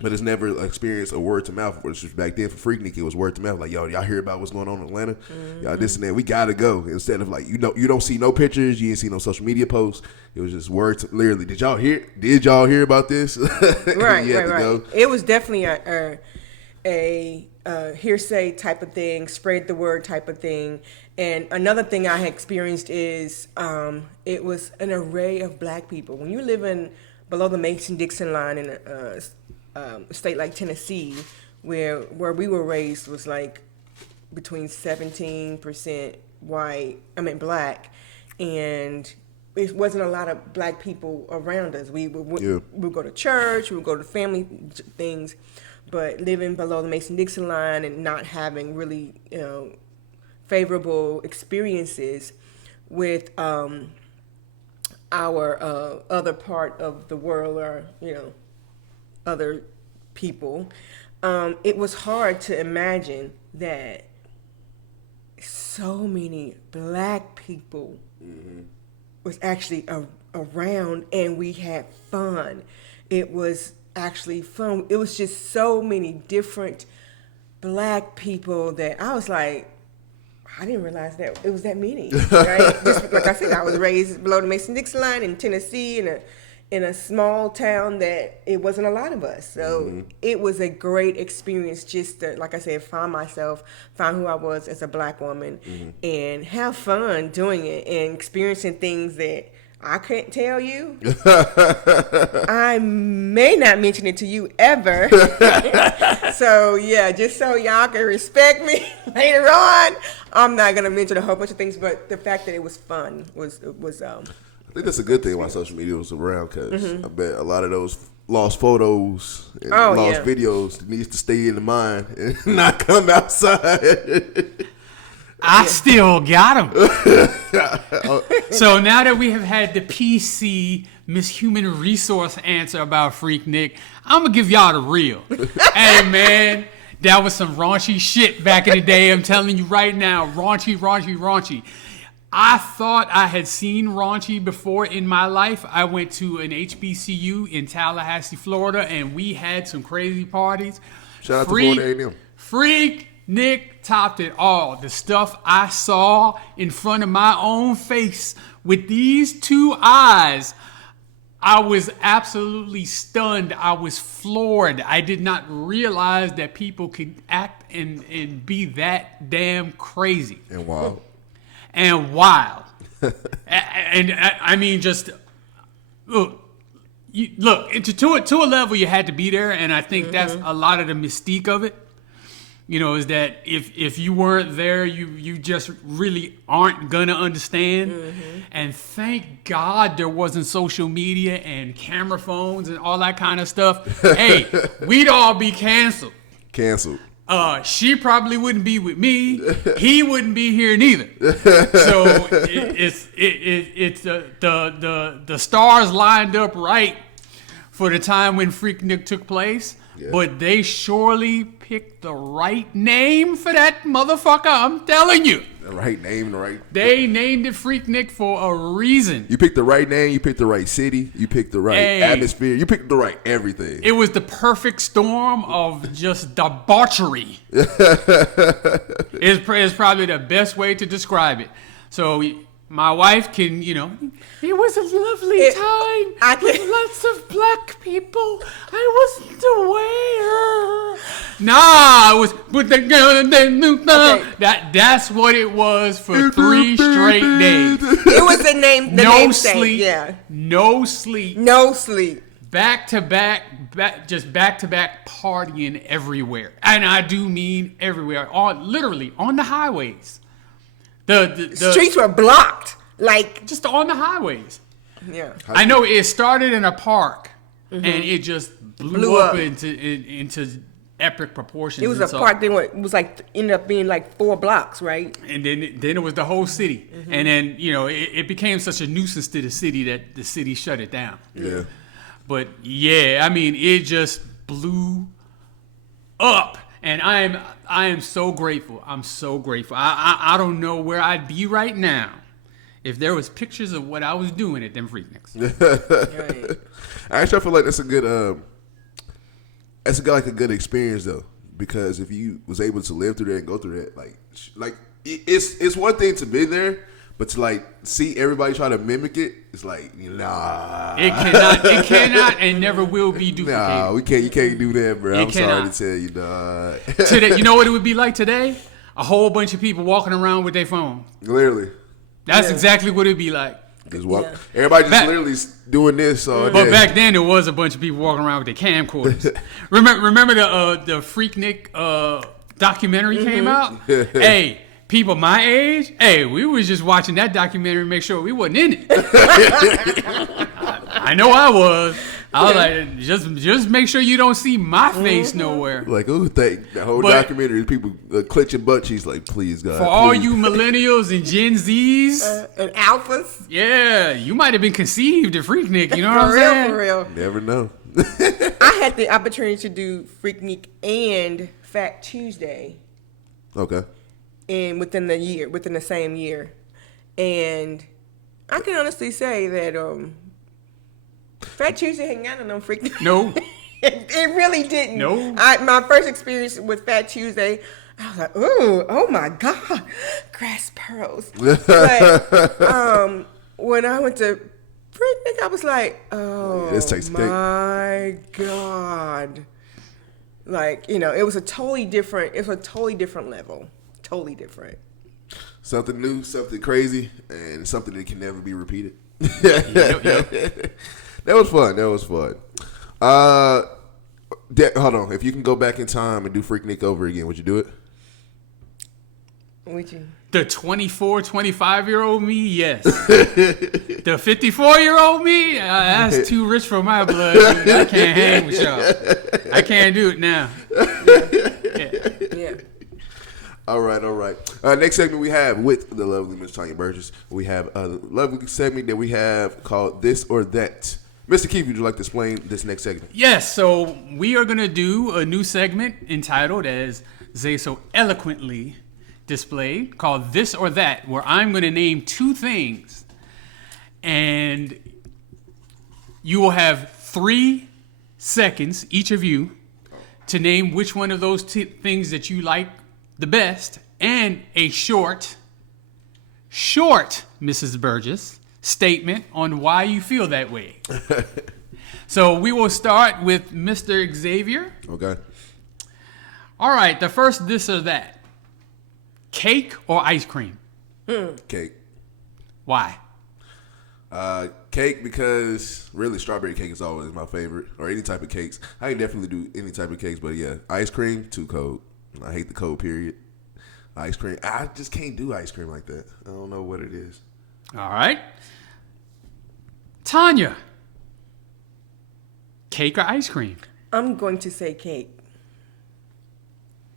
But it's never experienced a word to mouth. Which was back then for Freaknik, it was word to mouth. Like, yo, y'all hear about what's going on in Atlanta? Mm-hmm. Y'all this and that. We gotta go. Instead of like, you don't see no pictures, you didn't see no social media posts. It was just words. Literally, did y'all hear about this? Right. Go. It was definitely a hearsay type of thing, spread the word type of thing. And another thing I had experienced is it was an array of black people. When you're living below the Mason-Dixon line in a state like Tennessee, where we were raised was like between 17% black, and it wasn't a lot of black people around us. We would go to church, we would go to family things, but living below the Mason-Dixon line and not having really favorable experiences with our other part of the world, or other people, it was hard to imagine that so many black people was actually around, and we had fun. It was actually fun. It was just so many different black people that I was like, I didn't realize that it was that many, right? Just like I said, I was raised below the Mason-Dixon line in Tennessee, in a small town that it wasn't a lot of us. So it was a great experience just to, like I said, find who I was as a black woman, and have fun doing it and experiencing things that I couldn't tell you. I may not mention it to you ever. So yeah, just so y'all can respect me later on, I'm not gonna mention a whole bunch of things, but the fact that it was fun was I think that's a good thing why social media was around, because I bet a lot of those lost photos and lost videos needs to stay in the mind and not come outside. I still got them. So now that we have had the PC Miss Human Resource answer about Freaknik, I'm going to give y'all the real. Hey, man, that was some raunchy shit back in the day. I'm telling you right now, raunchy. I thought I had seen raunchy before in my life. I went to an HBCU in Tallahassee, Florida, and we had some crazy parties. Shout out to Florida A&M. Freaknik topped it all. The stuff I saw in front of my own face with these two eyes, I was absolutely stunned. I was floored. I did not realize that people could act and be that damn crazy. And wild. And I mean, just look, to a level you had to be there, and I think that's a lot of the mystique of it. Is that if you weren't there, you just really aren't gonna understand. And thank God there wasn't social media and camera phones and all that kind of stuff. Hey, we'd all be canceled. She probably wouldn't be with me. He wouldn't be here neither. So it's the stars lined up right for the time when Freaknik took place. Yeah. But they surely picked the right name for that motherfucker. I'm telling you. The right name, They named it Freaknik for a reason. You picked the right name. You picked the right city. You picked the right atmosphere. You picked the right everything. It was the perfect storm of just debauchery. It's probably the best way to describe it. So my wife can, it was a lovely time with lots of black people. I wasn't aware. Nah, it was put the gun in the That's what it was for 3 straight days. It was the name. The No namesake, sleep. Yeah. No sleep. No sleep. Back to back partying everywhere, and I do mean everywhere. Literally on the highways. The Streets were blocked. Like, just on the highways. yeah. I know it started in a park, and it just blew up into epic proportions. It was a park. Then it was like ended up being like 4 blocks, right? And then it was the whole city, and then it became such a nuisance to the city that the city shut it down. Yeah. But yeah, I mean, it just blew up, and I am so grateful. I'm so grateful. I don't know where I'd be right now if there was pictures of what I was doing at them Freakniks. Right. Actually, I feel like that's a good a good experience though, because if you was able to live through that and go through that, like it's one thing to be there, but to like see everybody try to mimic it, it's like nah. It cannot, and never will be duplicated. Nah, you can't do that, bro. I'm cannot. sorry to tell you, dog. Today, you know what it would be like today? A whole bunch of people walking around with their phone. Literally. That's exactly what it'd be like. Everybody just literally doing this all day. But back then, there was a bunch of people walking around with their camcorders. Remember the Freaknik documentary came out? Hey, people my age, we was just watching that documentary to make sure we wasn't in it. I know I was. I was like, just make sure you don't see my face nowhere. Like, the whole documentary, people clenching butt cheeks, like, please, God. For all you millennials and Gen Zs. And alphas. Yeah, you might have been conceived at Freaknik, you know what I'm saying? For real. Never know. I had the opportunity to do Freaknik and Fat Tuesday. Okay. And within the same year. And I can honestly say that Fat Tuesday hang out on them Freaknik. No. It really didn't. No. My first experience with Fat Tuesday, I was like, ooh, oh my God, grass pearls. But when I went to Freaknik, I was like, oh my God. Like, it was a totally different level. Totally different. Something new, something crazy, and something that can never be repeated. Yep. That was fun. Hold on. If you can go back in time and do Freaknik over again, would you do it? Would you? The 24, 25-year-old me, yes. The 54-year-old me, that's too rich for my blood. Dude. I can't hang with y'all. I can't do it now. Yeah. All right. Next segment we have with the lovely Miss Tonya Burgess. We have a lovely segment that we have called This or That. Mr. Keith, would you like to explain this next segment? Yes, so we are going to do a new segment entitled, as Zay so eloquently displayed, called This or That, where I'm going to name 2 things, and you will have 3 seconds, each of you, to name which one of those things that you like the best, and a short, Mrs. Burgess, statement on why you feel that way. So we will start with Mr. Xavier. Okay. All right, the first this or that. Cake or ice cream? Cake. Why? Cake because really strawberry cake is always my favorite, or any type of cakes. I can definitely do any type of cakes, but yeah, ice cream, too cold. I hate the cold period. Ice cream, I just can't do ice cream like that. I don't know what it is. All right. Tonya. Cake or ice cream? I'm going to say cake.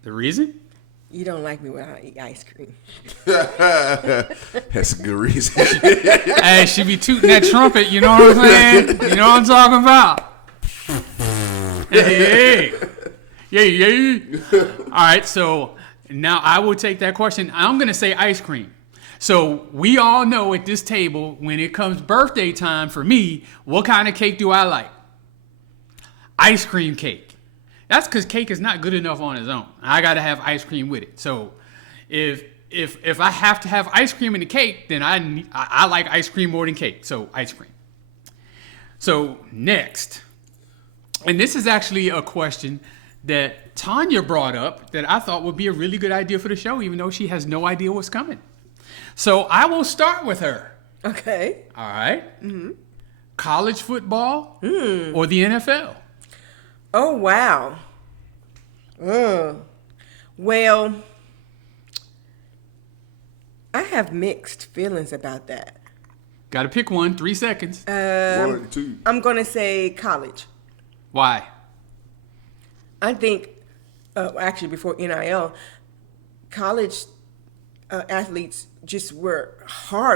The reason? You don't like me when I eat ice cream. That's a good reason. Hey, she be tooting that trumpet, you know what I'm saying? You know what I'm talking about? Hey. All right, so now I will take that question. I'm going to say ice cream. So we all know at this table, when it comes birthday time for me, what kind of cake do I like? Ice cream cake. That's because cake is not good enough on its own. I got to have ice cream with it. So if I have to have ice cream in the cake, then I like ice cream more than cake. So ice cream. So next, and this is actually a question that Tonya brought up that I thought would be a really good idea for the show, even though she has no idea what's coming. So I will start with her. Okay. All right. Mm-hmm. College football or the NFL? Oh, wow. Well, I have mixed feelings about that. Got to pick one. 3 seconds. 1, 2. I'm going to say college. Why? I think, actually, before NIL, college athletes just were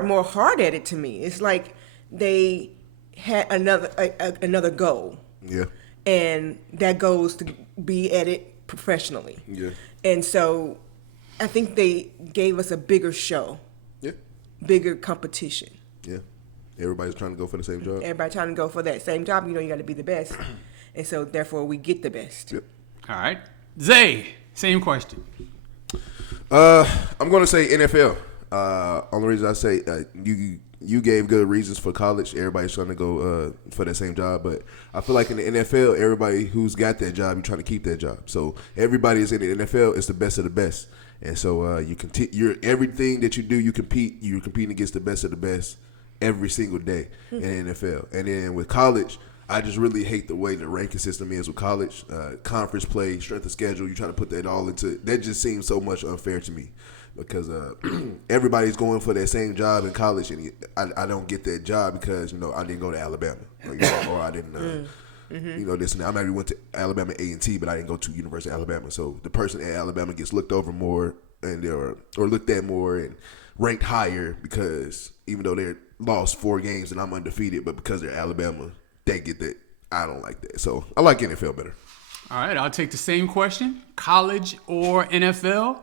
more hard at it to me. It's like they had another goal. Yeah. And that goal is to be at it professionally. Yeah. And so I think they gave us a bigger show. Yeah. Bigger competition. Yeah. Everybody's trying to go for the same job. Everybody trying to go for that same job. You got to be the best. And so therefore we get the best. Yep. All right. Zay, same question. I'm going to say NFL. Only reason I say you gave good reasons for college. Everybody's trying to go for that same job, but I feel like in the NFL, everybody who's got that job, you're trying to keep that job. So everybody is in the NFL is the best of the best, and so you're everything that you do, you're competing against the best of the best every single day in the NFL. And then with college, I just really hate the way the ranking system is with college. Conference play, strength of schedule, you try to put that all into that just seems so much unfair to me. Because everybody's going for that same job in college, and I don't get that job because I didn't go to Alabama, or I didn't, this and that. I maybe went to Alabama A&T, but I didn't go to University of Alabama. So the person at Alabama gets looked over more and or looked at more and ranked higher because even though they lost 4 games and I'm undefeated, but because they're Alabama, they get that. I don't like that. So I like NFL better. All right, I'll take the same question. College or NFL?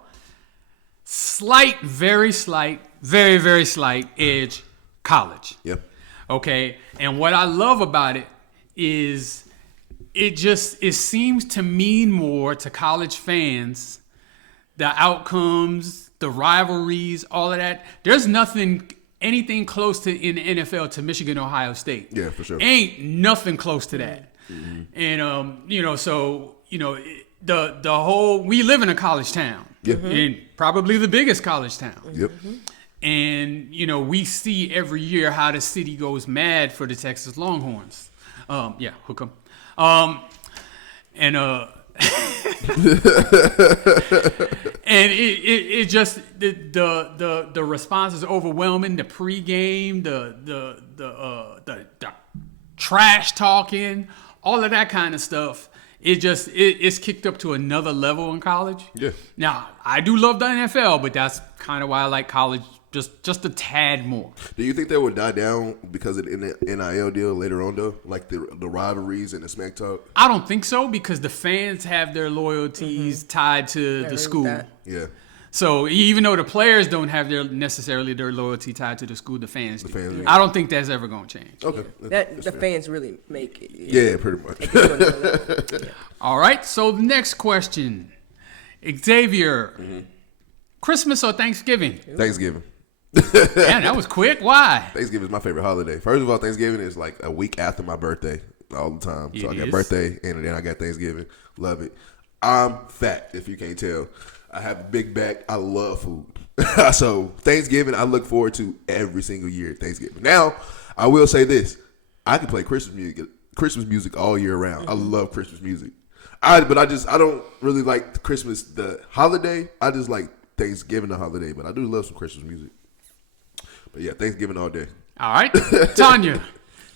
Slight, very slight, very, very slight edge, college. Yep. Okay, and what I love about it is it seems to mean more to college fans, the outcomes, the rivalries, all of that. There's anything close to in the NFL to Michigan, Ohio State. Yeah, for sure. Ain't nothing close to that. Mm-hmm. And the whole, we live in a college town. Yep. Mm-hmm. And probably the biggest college town. Yep. And, we see every year how the city goes mad for the Texas Longhorns. Hook 'em. And it just the response is overwhelming. The pregame, the trash talking, all of that kind of stuff. It's kicked up to another level in college. Yeah. Now I do love the NFL, but that's kind of why I like college just a tad more. Do you think that would die down because of the NIL deal later on, though? Like the rivalries and the smack talk? I don't think so because the fans have their loyalties tied to the school. Yeah. So even though the players don't have necessarily their loyalty tied to the school, the fans do. I don't think that's ever going to change. Okay. The fans really make it. Yeah, pretty much. All right. So the next question. Xavier, Christmas or Thanksgiving? Thanksgiving. Man, that was quick. Why? Thanksgiving is my favorite holiday. First of all, Thanksgiving is like a week after my birthday all the time. So I got birthday and then I got Thanksgiving. Love it. I'm fat, if you can't tell. I have a big back. I love food. So Thanksgiving, I look forward to every single year. Thanksgiving. Now, I will say this: I can play Christmas music all year round. I love Christmas music. I don't really like Christmas the holiday. I just like Thanksgiving the holiday. But I do love some Christmas music. But yeah, Thanksgiving all day. All right, Tonya,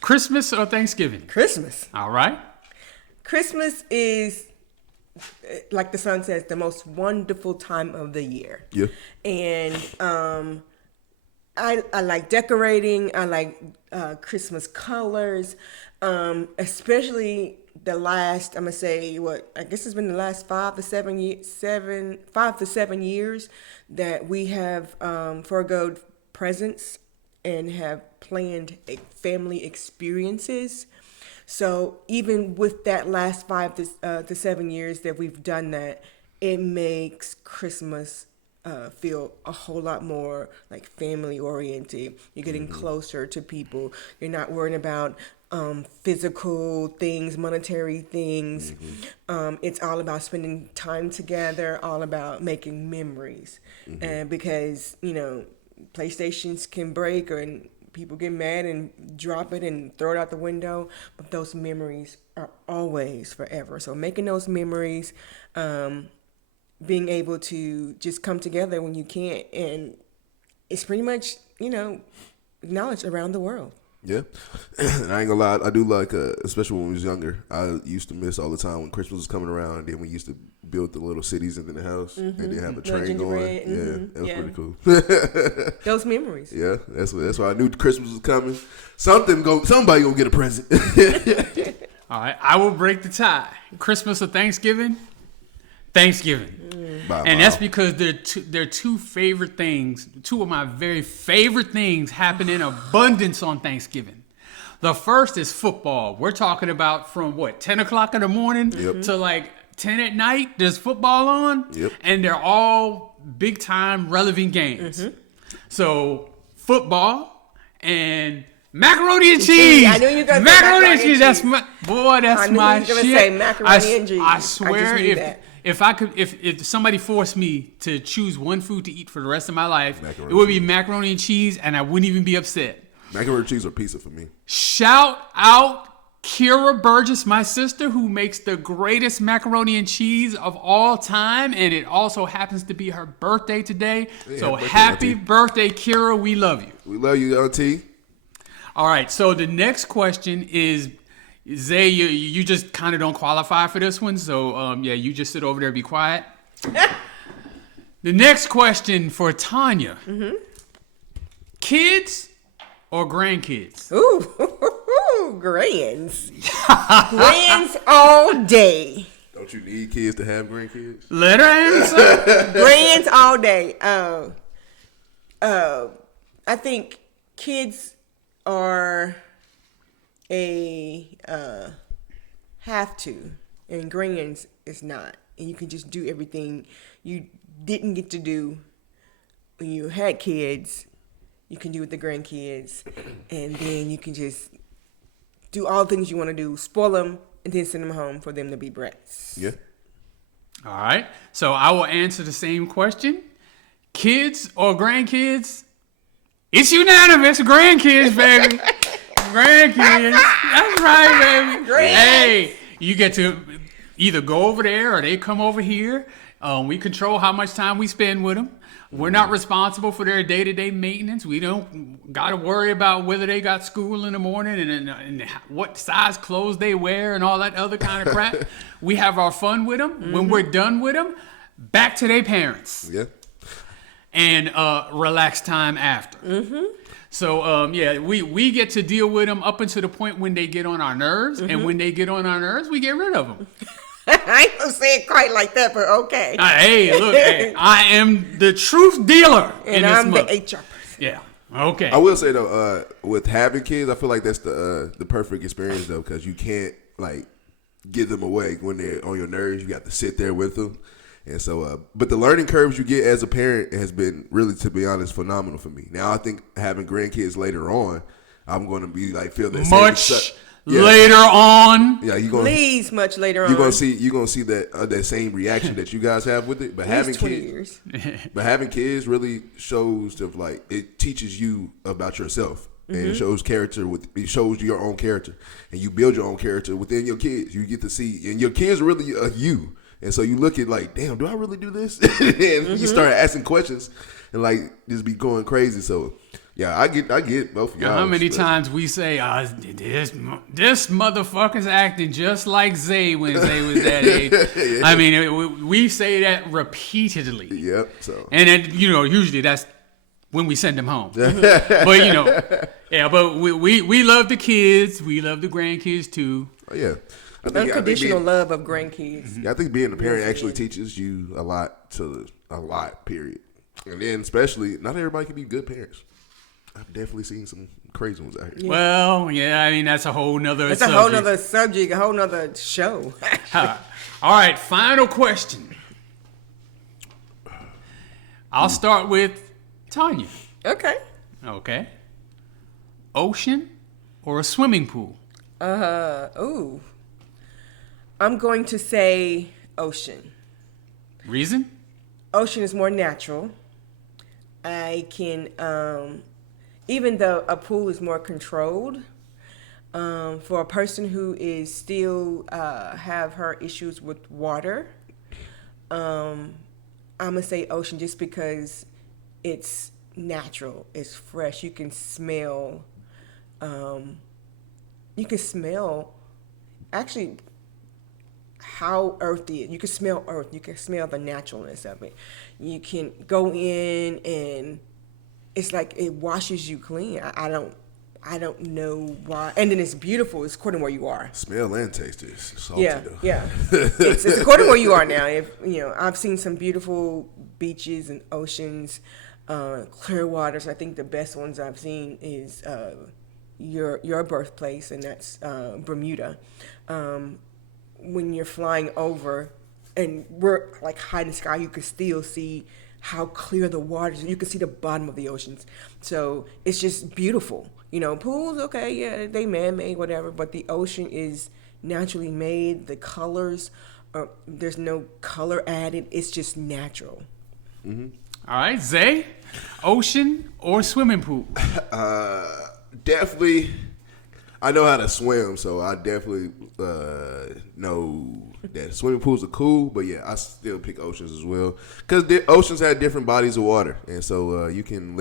Christmas or Thanksgiving? Christmas. All right. Christmas is, like the son says, the most wonderful time of the year. Yeah. And I like decorating. I like Christmas colors, especially the last, I'm gonna say I guess it's been the last 5 to 7 years that we have forgoed presents and have planned family experiences. So even with that last 5 to 7 years that we've done that, it makes Christmas feel a whole lot more like family oriented. You're getting closer to people. You're not worrying about physical things, monetary things. It's all about spending time together, all about making memories. And because, PlayStations can break and people get mad and drop it and throw it out the window, but those memories are always forever. So making those memories, being able to just come together when you can't, and it's pretty much, acknowledged around the world. Yeah, and I ain't gonna lie, I do like, especially when we was younger, I used to miss all the time when Christmas was coming around, and then we used to build the little cities in the house, and then have a train going. Yeah, that was pretty cool. Those memories. Yeah, that's why I knew Christmas was coming. Somebody gonna get a present. All right, I will break the tie. Christmas or Thanksgiving? Thanksgiving. And that's because they're two favorite things. Two of my very favorite things happen in abundance on Thanksgiving. The first is football. We're talking about from 10 o'clock in the morning to like 10 at night. There's football on. Yep. And they're all big time relevant games. So football and macaroni and cheese. I knew you were going to say macaroni and cheese. That's my shit. I knew you were going to say macaroni and cheese. I swear if somebody forced me to choose one food to eat for the rest of my life, it would be macaroni and cheese, and I wouldn't even be upset. Macaroni and cheese or pizza for me. Shout out Kira Burgess, my sister, who makes the greatest macaroni and cheese of all time, and it also happens to be her birthday today. Yeah, so happy birthday, Kira. We love you. We love you, Auntie. All right, so the next question is, Zay, you just kind of don't qualify for this one, so you just sit over there and be quiet. The next question for Tonya. Kids or grandkids? Ooh, grands. Grands all day. Don't you need kids to have grandkids? Let her answer. Grands all day. I think kids are have to, and grands is not, and you can just do everything you didn't get to do when you had kids. You can do with the grandkids, and then you can just do all the things you want to do, spoil them, and then send them home for them to be brats. Yeah. All right, so I will answer the same question. Kids or grandkids? It's unanimous. Grandkids, baby. Grandkids. That's right, baby. Hey, you get to either go over there or they come over here. We control how much time we spend with them. We're not responsible for their day-to-day maintenance. We don't got to worry about whether they got school in the morning and what size clothes they wear and all that other kind of crap. We have our fun with them. When we're done with them, back to their parents. Yeah. And relax time after. So, we get to deal with them up until the point when they get on our nerves. And when they get on our nerves, we get rid of them. I ain't gonna say it quite like that, but okay. Hey, look, I am the truth dealer in this I'm month. the HR person. Yeah, okay. I will say, though, with having kids, I feel like that's the perfect experience, though, because you can't, give them away when they're on your nerves. You got to sit there with them. And so, but the learning curves you get as a parent has been really, to be honest, phenomenal for me. Now, I think having grandkids later on, I'm going to be feel that much later on. Yeah, you're going please much later on. You're going to see that same reaction that you guys have with it. But having 20 kids, years. But having kids really shows it teaches you about yourself. And it shows it shows your own character, and you build your own character within your kids. You get to see, and your kids are really you. And so you look at damn, do I really do this? And you start asking questions and just be going crazy. So yeah, I get both of y'all. How many times we say, this motherfucker's acting just like Zay when Zay was that age. Yeah. I mean, we say that repeatedly. Yep. So and then usually that's when we send them home. But but we love the kids. We love the grandkids too. Oh, yeah. Unconditional love of grandkids. Yeah, I think being a parent actually teaches you a lot, period. And then especially, not everybody can be good parents. I've definitely seen some crazy ones out here. Yeah. Well, yeah, I mean, that's a whole nother subject. That's a whole nother subject, a whole nother show. All right, final question. I'll start with Tonya. Okay. Okay. Ocean or a swimming pool? Ooh. I'm going to say ocean. Reason? Ocean is more natural. I can, even though a pool is more controlled, for a person who is still have her issues with water, I'm gonna say ocean just because it's natural, it's fresh. You can smell. Actually how earth is. You can smell earth. You can smell the naturalness of it. You can go in and it's like it washes you clean. I don't know why. And then it's beautiful. It's according to where you are. Smell and taste is salty though. Yeah. It's according to where you are now. If I've seen some beautiful beaches and oceans, clear waters. I think the best ones I've seen is your birthplace, and that's Bermuda. When you're flying over, and we're like high in the sky, you can still see how clear the waters. You can see the bottom of the oceans. So it's just beautiful. Pools, okay, yeah, they man-made, whatever, but the ocean is naturally made. The colors, there's no color added. It's just natural. Mm-hmm. All right, Zay, ocean or swimming pool? Definitely. I know how to swim, so I definitely know that swimming pools are cool. But yeah, I still pick oceans as well because oceans have different bodies of water, and so you can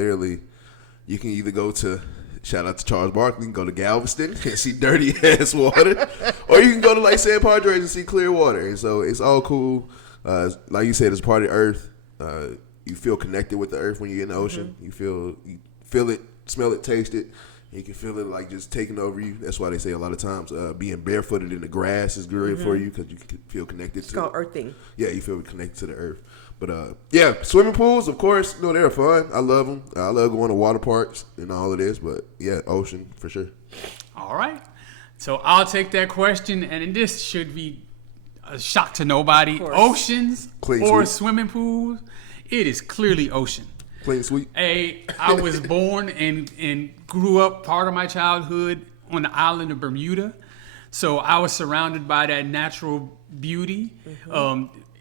either go to, shout out to Charles Barkley, go to Galveston and see dirty ass water, or you can go to like San Padres and see clear water. And so it's all cool. Like you said, it's part of Earth. You feel connected with the Earth when you're in the ocean. You feel it, smell it, taste it. You can feel it like just taking over you. That's why they say a lot of times being barefooted in the grass is great for you because you can feel connected it's called earthing. Yeah, you feel connected to the earth. But yeah, swimming pools, of course, they're fun. I love them. I love going to water parks and all of this. But yeah, ocean for sure. All right. So I'll take that question, and this should be a shock to nobody. Oceans Clean or sweep. Swimming pools? It is clearly ocean. Clean sweep. I was born and grew up part of my childhood on the island of Bermuda. So I was surrounded by that natural beauty.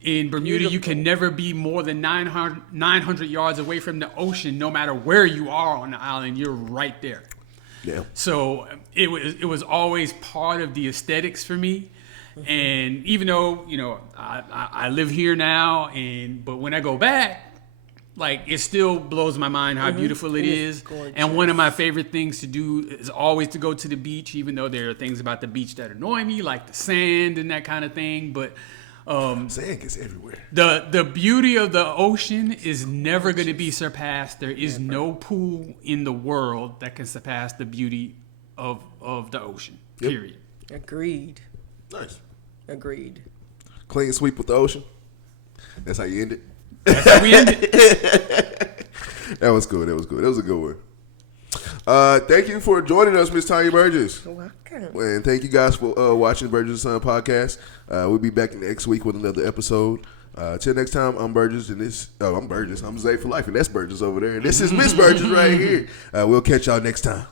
In Bermuda, beautiful. You can never be more than 900 yards away from the ocean. No matter where you are on the island, you're right there. Yeah. So it was always part of the aesthetics for me. And even though, I live here now, but when I go back, like, it still blows my mind how beautiful it is. And one of my favorite things to do is always to go to the beach, even though there are things about the beach that annoy me, like the sand and that kind of thing. But sand gets everywhere. The beauty of the ocean is never going to be surpassed. There is no pool in the world that can surpass the beauty of the ocean, period. Agreed. Nice. Agreed. Clean sweep with the ocean. That's how you end it. That's how we end it. That was good. That was a good one. Thank you for joining us, Miss Tonya Burgess. Welcome. And thank you guys for watching Burgess&son podcast. We'll be back next week with another episode. Till next time, I'm Burgess, and I'm Burgess. I'm Zay for life, and that's Burgess over there. And this is Miss Burgess right here. We'll catch y'all next time.